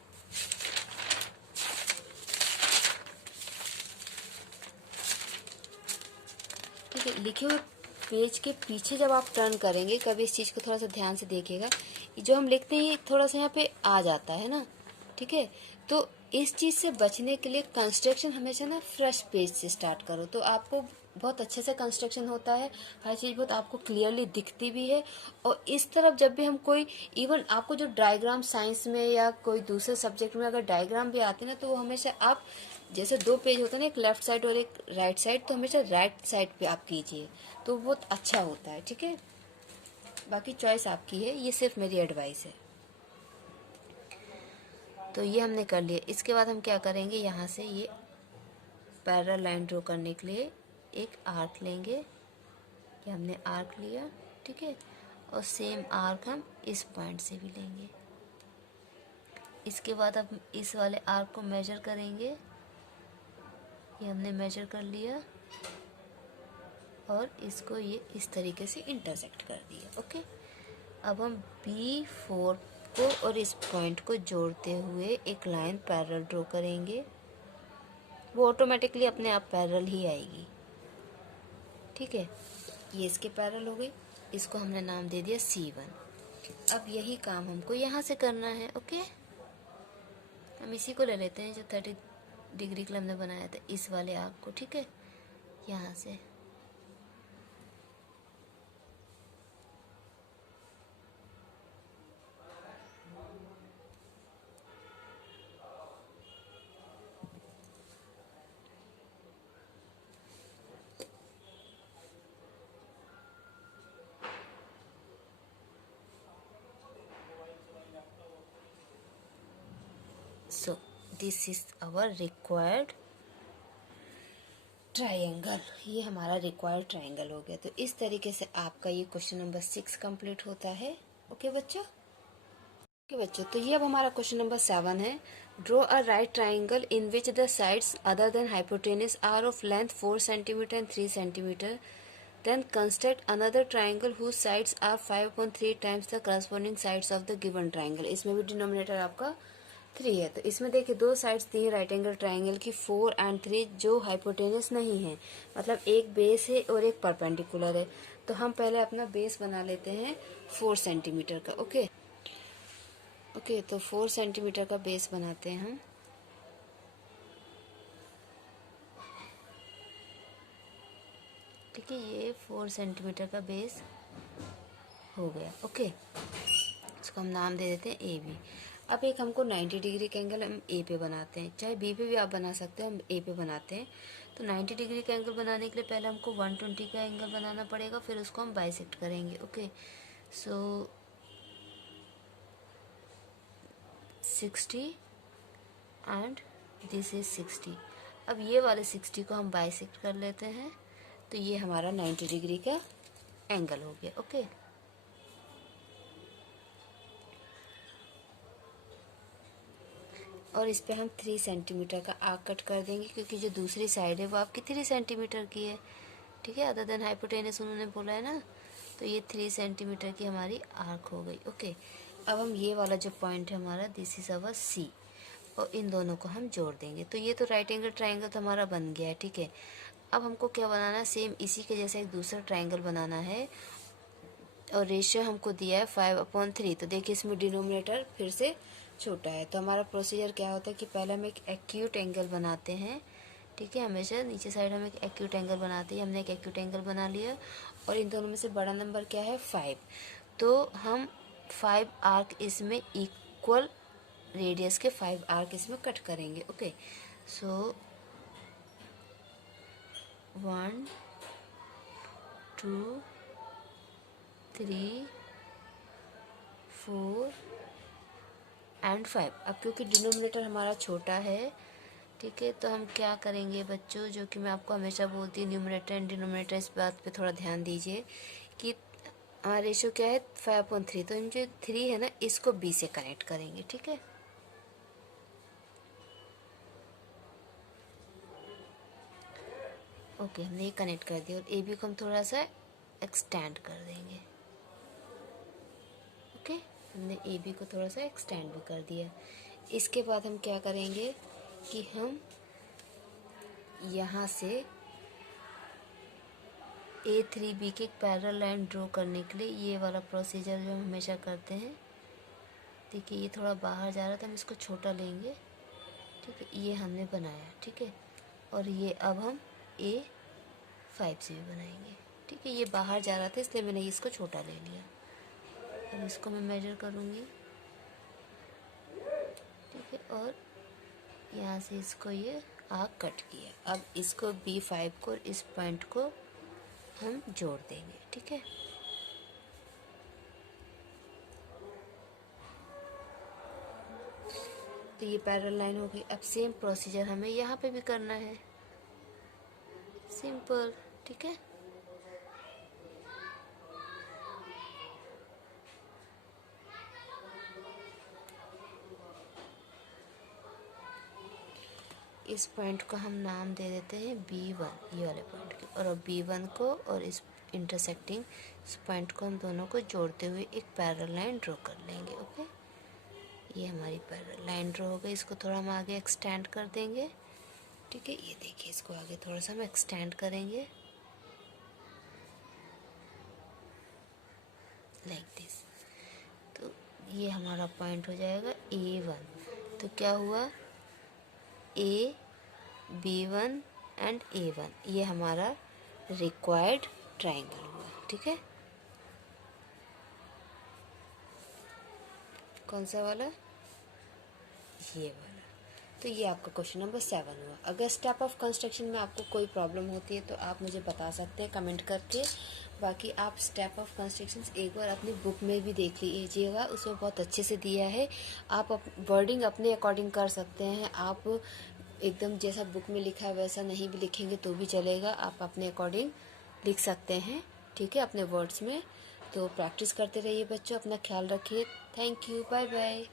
ठीक है, लिखे हुए पेज के पीछे जब आप टर्न करेंगे, कभी इस चीज़ को थोड़ा सा ध्यान से देखिएगा, जो हम लिखते हैं ये थोड़ा सा यहाँ पे आ जाता है ना, ठीक है। तो इस चीज़ से बचने के लिए कंस्ट्रक्शन हमेशा ना फ्रेश पेज से स्टार्ट करो, तो आपको बहुत अच्छे से कंस्ट्रक्शन होता है, हर चीज़ बहुत आपको क्लियरली दिखती भी है। और इस तरफ जब भी हम कोई, इवन आपको जो डायग्राम साइंस में या कोई दूसरे सब्जेक्ट में अगर डायग्राम भी आते हैं ना, तो वो हमेशा आप, जैसे 2 पेज होते हैं ना, एक लेफ्ट साइड और एक राइट साइड, तो हमेशा राइट साइड पे आप कीजिए, तो बहुत अच्छा होता है, ठीक है। बाकी चॉइस आपकी है, ये सिर्फ मेरी एडवाइस है। तो ये हमने कर लिया। इसके बाद हम क्या करेंगे, यहाँ से ये पैरेलल लाइन ड्रॉ करने के लिए एक आर्क लेंगे। ये हमने आर्क लिया, ठीक है, और सेम आर्क हम इस पॉइंट से भी लेंगे। इसके बाद अब इस वाले आर्क को मेजर करेंगे। ये हमने मेजर कर लिया और इसको ये इस तरीके से इंटरसेक्ट कर दिया, ओके। अब हम B4 को और इस पॉइंट को जोड़ते हुए एक लाइन पैरेलल ड्रॉ करेंगे। वो ऑटोमेटिकली अपने आप पैरेलल ही आएगी, ठीक है। ये इसके पैरेलल हो गई, इसको हमने नाम दे दिया C1। अब यही काम हमको यहाँ से करना है, ओके। हम इसी को ले लेते हैं जो 30 डिग्री के लिए हमने बनाया था, इस वाले आर्क को, ठीक है, यहाँ से। So this is our required triangle. ये हमारा रिक्वायर्ड ट्रायंगल हो गया। तो इस तरीके से आपका ये क्वेश्चन नंबर 6 कंप्लीट होता है, ओके बच्चों। ओके बच्चों, तो ये अब हमारा क्वेश्चन नंबर 7 है। Draw a right triangle in which the sides other than hypotenuse are of length 4 centimetre and 3 centimetre. Then construct another triangle whose sides are 5/3 times the corresponding sides of the given triangle. इसमें भी denominator आपका 3 है। तो इसमें देखिए 2 sides दी है right angle triangle की 4 और 3 जो हाइपोटेनस नहीं है, मतलब एक बेस है और एक परपेंडिकुलर है। तो हम पहले अपना बेस बना लेते हैं 4 सेंटीमीटर का, ओके। ओके, तो 4 सेंटीमीटर का बेस बनाते हैं हम। ठीक है, ये 4 सेंटीमीटर का बेस हो गया, ओके। इसको हम नाम दे देते हैं AB। अब एक हमको 90 डिग्री का एंगल हम A पे बनाते हैं, चाहे B पे भी आप बना सकते हैं, हम A पे बनाते हैं। तो 90 डिग्री का एंगल बनाने के लिए पहले हमको 120 का एंगल बनाना पड़ेगा, फिर उसको हम बाइसेक्ट करेंगे, okay. So 60 and this is 60। अब ये वाले 60 को हम बाइसेक्ट कर लेते हैं, तो ये हमारा 90 डिग्री का एंगल हो गया, ओके। और इस पे हम 3 सेंटीमीटर का आर्क कट कर देंगे, क्योंकि जो दूसरी साइड है वो आपकी 3 सेंटीमीटर की है, ठीक है, अदर देन हाइपोटेनस उन्होंने बोला है ना। तो ये 3 सेंटीमीटर की हमारी आर्क हो गई, ओके। अब हम ये वाला जो पॉइंट है हमारा, दिस इज अवर सी, और इन दोनों को हम जोड़ देंगे। तो ये तो राइट एंगल ट्राइंगल तो हमारा बन गया है, ठीक है। अब हमको क्या बनाना है, सेम इसी के जैसा एक दूसरा ट्राइंगल बनाना है, और रेशियो हमको दिया है 5/3। तो देखिए इसमें डिनोमिनेटर फिर से छोटा है। तो हमारा प्रोसीजर क्या होता है कि पहले हम एक एक्यूट एंगल बनाते हैं, ठीक है। हमेशा नीचे साइड हम एक एक्यूट एंगल बनाते हैं। हमने एक एक्यूट एंगल बना लिया, और इन दोनों में से बड़ा नंबर क्या है, 5। तो हम 5 आर्क इसमें इक्वल रेडियस के 5 आर्क इसमें कट करेंगे। Okay, so 1 2 3 4 and 5। अब क्योंकि डिनोमिनेटर हमारा छोटा है, ठीक है, तो हम क्या करेंगे बच्चों, जो कि मैं आपको हमेशा बोलती हूँ, न्यूमरेटर एंड डिनोमिनेटर, इस बात पे थोड़ा ध्यान दीजिए कि हमारा रेशियो क्या है 5/3। तो इन जो 3 है ना, इसको b से कनेक्ट करेंगे, ठीक है। ओके, हमने ये कनेक्ट कर दिया, और ए बी को हम थोड़ा सा एक्सटेंड कर देंगे। ओके, हमने ए बी को थोड़ा सा एक्सटेंड भी कर दिया। इसके बाद हम क्या करेंगे कि हम यहाँ से A3B के एक पैरेलल लाइन ड्रॉ करने के लिए ये वाला प्रोसीजर जो हम हमेशा करते हैं। देखिए ये थोड़ा बाहर जा रहा था, हम इसको छोटा लेंगे, ठीक है। ये हमने बनाया, ठीक है, और ये अब हम A5 से भी बनाएंगे, ठीक है। ये बाहर जा रहा था इसलिए मैंने इसको छोटा ले लिया। अब इसको मैं मेजर करूँगी, ठीक है, और यहाँ से इसको ये आर्क कट किया। अब इसको B5 को और इस पॉइंट को हम जोड़ देंगे, ठीक है। तो ये पैरेलल लाइन हो गई। अब सेम प्रोसीजर हमें यहाँ पे भी करना है, सिंपल, ठीक है। इस पॉइंट को हम नाम दे देते हैं B1, ये वाले पॉइंट के, और अब B1 को और इस इंटरसेक्टिंग इस पॉइंट को हम दोनों को जोड़ते हुए एक पैरेलल लाइन ड्रॉ कर लेंगे। ओके, ये हमारी पैरेलल लाइन ड्रॉ हो गई। इसको थोड़ा हम आगे एक्सटेंड कर देंगे, ठीक है। ये देखिए इसको आगे थोड़ा सा हम एक्सटेंड करेंगे लाइक दिस। तो ये हमारा पॉइंट हो जाएगा A1। तो क्या हुआ, A, B1 एंड A1, ये हमारा रिक्वायर्ड ट्राइंगल हुआ, ठीक है। कौन सा वाला, ये वाला। तो ये आपका क्वेश्चन नंबर 7 हुआ। अगर स्टेप ऑफ कंस्ट्रक्शन में आपको कोई प्रॉब्लम होती है तो आप मुझे बता सकते हैं कमेंट करके। बाकी आप स्टेप ऑफ कंस्ट्रक्शन एक बार अपनी बुक में भी देख लीजिएगा, उसमें बहुत अच्छे से दिया है। आप वर्डिंग अपने अकॉर्डिंग कर सकते हैं। आप एकदम जैसा बुक में लिखा है वैसा नहीं भी लिखेंगे तो भी चलेगा, आप अपने अकॉर्डिंग लिख सकते हैं, ठीक है, अपने वर्ड्स में। तो प्रैक्टिस करते रहिए बच्चों, अपना ख्याल रखिए। Thank you, bye bye.